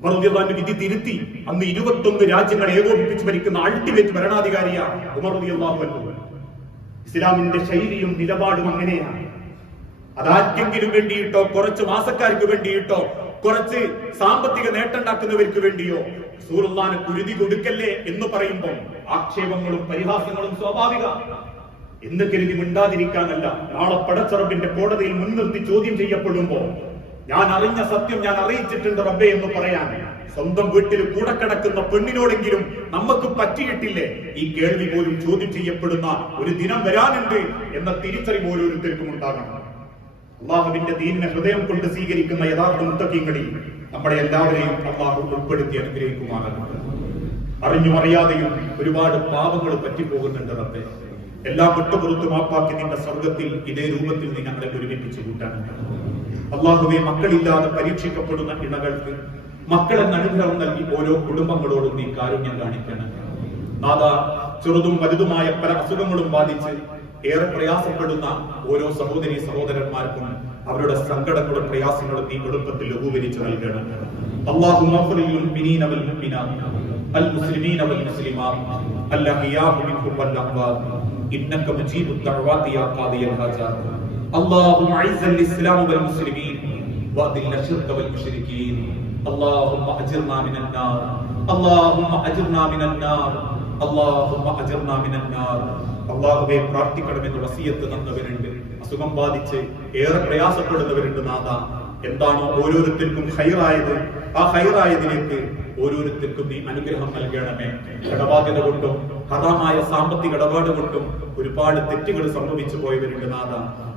ഉമർ റളിയല്ലാഹു അൻഹു വിധി തിരുത്തി. അന്ന് 21 രാജ്യങ്ങളെ ഏകോപിപ്പിച്ച് ഭരിക്കുന്ന അൾട്ടിമേറ്റ് ഭരണാധികാരിയാണ് ഉമർ റളിയല്ലാഹു അൻഹു. ഇസ്ലാമിന്റെ ശൈലിയും നിലപാടും അങ്ങനെയാണ്. അതാർക്കെങ്കിലും വേണ്ടിയിട്ടോ, കുറച്ച് മാസക്കാർക്ക് വേണ്ടിയിട്ടോ, കുറച്ച് സാമ്പത്തിക നേട്ടമുണ്ടാക്കുന്നവർക്ക് വേണ്ടിയോ റസൂലുള്ളാഹിനെ കുരുതി കൊടുക്കല്ലേ എന്ന് പറയുമ്പോൾ ആക്ഷേപങ്ങളും പരിഹാസങ്ങളും സ്വാഭാവിക. എന്ന് കരുതി മിണ്ടാതിരിക്കാനല്ല, നാളെ പടച്ചറബിന്റെ കോടതിയിൽ മുൻനിർത്തി ചോദ്യം ചെയ്യപ്പെടുമ്പോ ഞാൻ അറിഞ്ഞ സത്യം ഞാൻ അറിയിച്ചിട്ടുണ്ട് റബ്ബേ എന്ന് പറയാൻ സ്വന്തം വീട്ടിൽ കൂടെ കിടക്കുന്ന പെണ്ണിനോടെങ്കിലും നമുക്ക് പറ്റിയിട്ടില്ലേ? ഈ കേൾവി പോലും ചോദ്യം ചെയ്യപ്പെടുന്ന ഒരു ദിനം വരാനുണ്ട് എന്ന തിരിച്ചറിവ് ഓരോരുത്തർക്കും ഉണ്ടാകണം. അള്ളാഹുവിന്റെ ദീനിനെ ഹൃദയം കൊണ്ട് സ്വീകരിക്കുന്ന യഥാർത്ഥ മുത്തഖീങ്ങളിൽ നമ്മളെ എല്ലാവരെയും അള്ളാഹു ഉൾപ്പെടുത്തി അനുഗ്രഹിക്കുമാറാകട്ടെ. അറിഞ്ഞും അറിയാതെയും ഒരുപാട് പാപങ്ങൾ പറ്റിപ്പോകുന്നുണ്ട് റബ്ബേ. എല്ലാം വിട്ടുപുറത്തു മാപ്പാക്കി നിന്റെ സ്വർഗത്തിൽ ഇതേ രൂപത്തിൽ നീ ഞങ്ങളെ ഒരുമിപ്പിച്ചു കൂട്ടാനുണ്ട്. അള്ളാഹുവെ, മക്കളില്ലാതെ പരീക്ഷിക്കപ്പെടുന്ന ഇണകൾക്ക് മക്കളെന്ന അനുഗ്രഹം നൽകി ഓരോ കുടുംബങ്ങളോടും നീ കാരുണ്യം കാണിക്കണം. നാദാ, ചെറുതും വലുതുമായ പല അസുഖങ്ങളും ബാധിച്ച് ഏറെ പ്രയാസപ്പെടുന്ന ഓരോ സഹോദരി സഹോദരന്മാർക്കും അവരുടെ സങ്കടങ്ങളും പ്രയാസങ്ങളും നീ എളുപ്പത്തിൽ ലഘൂകരിച്ച് നൽകണം. اللهم اغفر للمؤمنين والمؤمنات المسلمين والمسلمات الأحياء منهم والأموات إنك مجيب الدعوات يا قاضي الحاجات. اللهم أعز الإسلام والمسلمين وأذل الشرك والمشركين. اللهم أجرنا من النار. اللهم أجرنا من النار. اللهم أجرنا من النار. അള്ളാഹുവെ, പ്രാർത്ഥിക്കണമെന്ന് വസിയത്ത് തന്നവരുണ്ട്. അസുഖം ബാധിച്ച് ഏറെ പ്രയാസപ്പെടുന്നവരുണ്ട്. നാഥ, എന്താണോ ഓരോരുത്തർക്കും ഹൈറായത്, ആ ഹൈറായതിലേക്ക് ഓരോരുത്തർക്കും നീ അനുഗ്രഹം നൽകണമേ. കടബാധ്യത കൊണ്ടും ഹറാമായ സാമ്പത്തിക ഇടപാട് കൊണ്ടും ഒരുപാട് തെറ്റുകൾ സംഭവിച്ചു പോയവരുണ്ട്. നാഥ,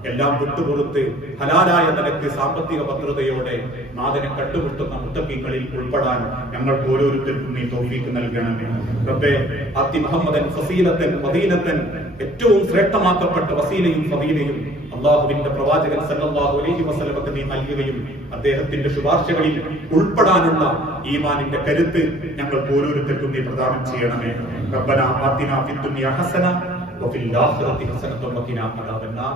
എല്ലാം വിട്ടുപുറത്ത് ഹലാലായ നിലക്ക് സാമ്പത്തിക ഭദ്രതയോടെ നാഥനെ കണ്ടുമുട്ടുന്ന മുത്തഖീങ്ങളിൽ ഉൾപ്പെടാൻ ഞങ്ങൾക്ക് ഓരോരുത്തർക്കും നീ തൗഫീഖ് നൽകണമേ. റബ്ബേ, അത്തി മുഹമ്മദൻ ഫസീലത്തൻ ഫദീലത്തൻ, ഏറ്റവും ശ്രേഷ്ഠമാക്കപ്പെട്ട വസീലയും ഫദീലയും അള്ളാഹുവിന്റെ പ്രവാചകൻ സല്ലല്ലാഹു അലൈഹി വസല്ലമക്ക് നീ നൽകുകയും അദ്ദേഹത്തിന്റെ ശുപാർശകളിൽ ഉൾപ്പെടാനുള്ള ഈമാനിന്റെ കരുത്ത് ഞങ്ങൾക്ക് ഓരോരുത്തർക്കും നീ പ്രദാനം ചെയ്യണമേ. റബ്ബനാ ആതിനാ ഫിദ്ദുനിയ ഹസന വഫിൽ ആഖിറതി ഹസനത വഖിനാ അദാബന്നാർ.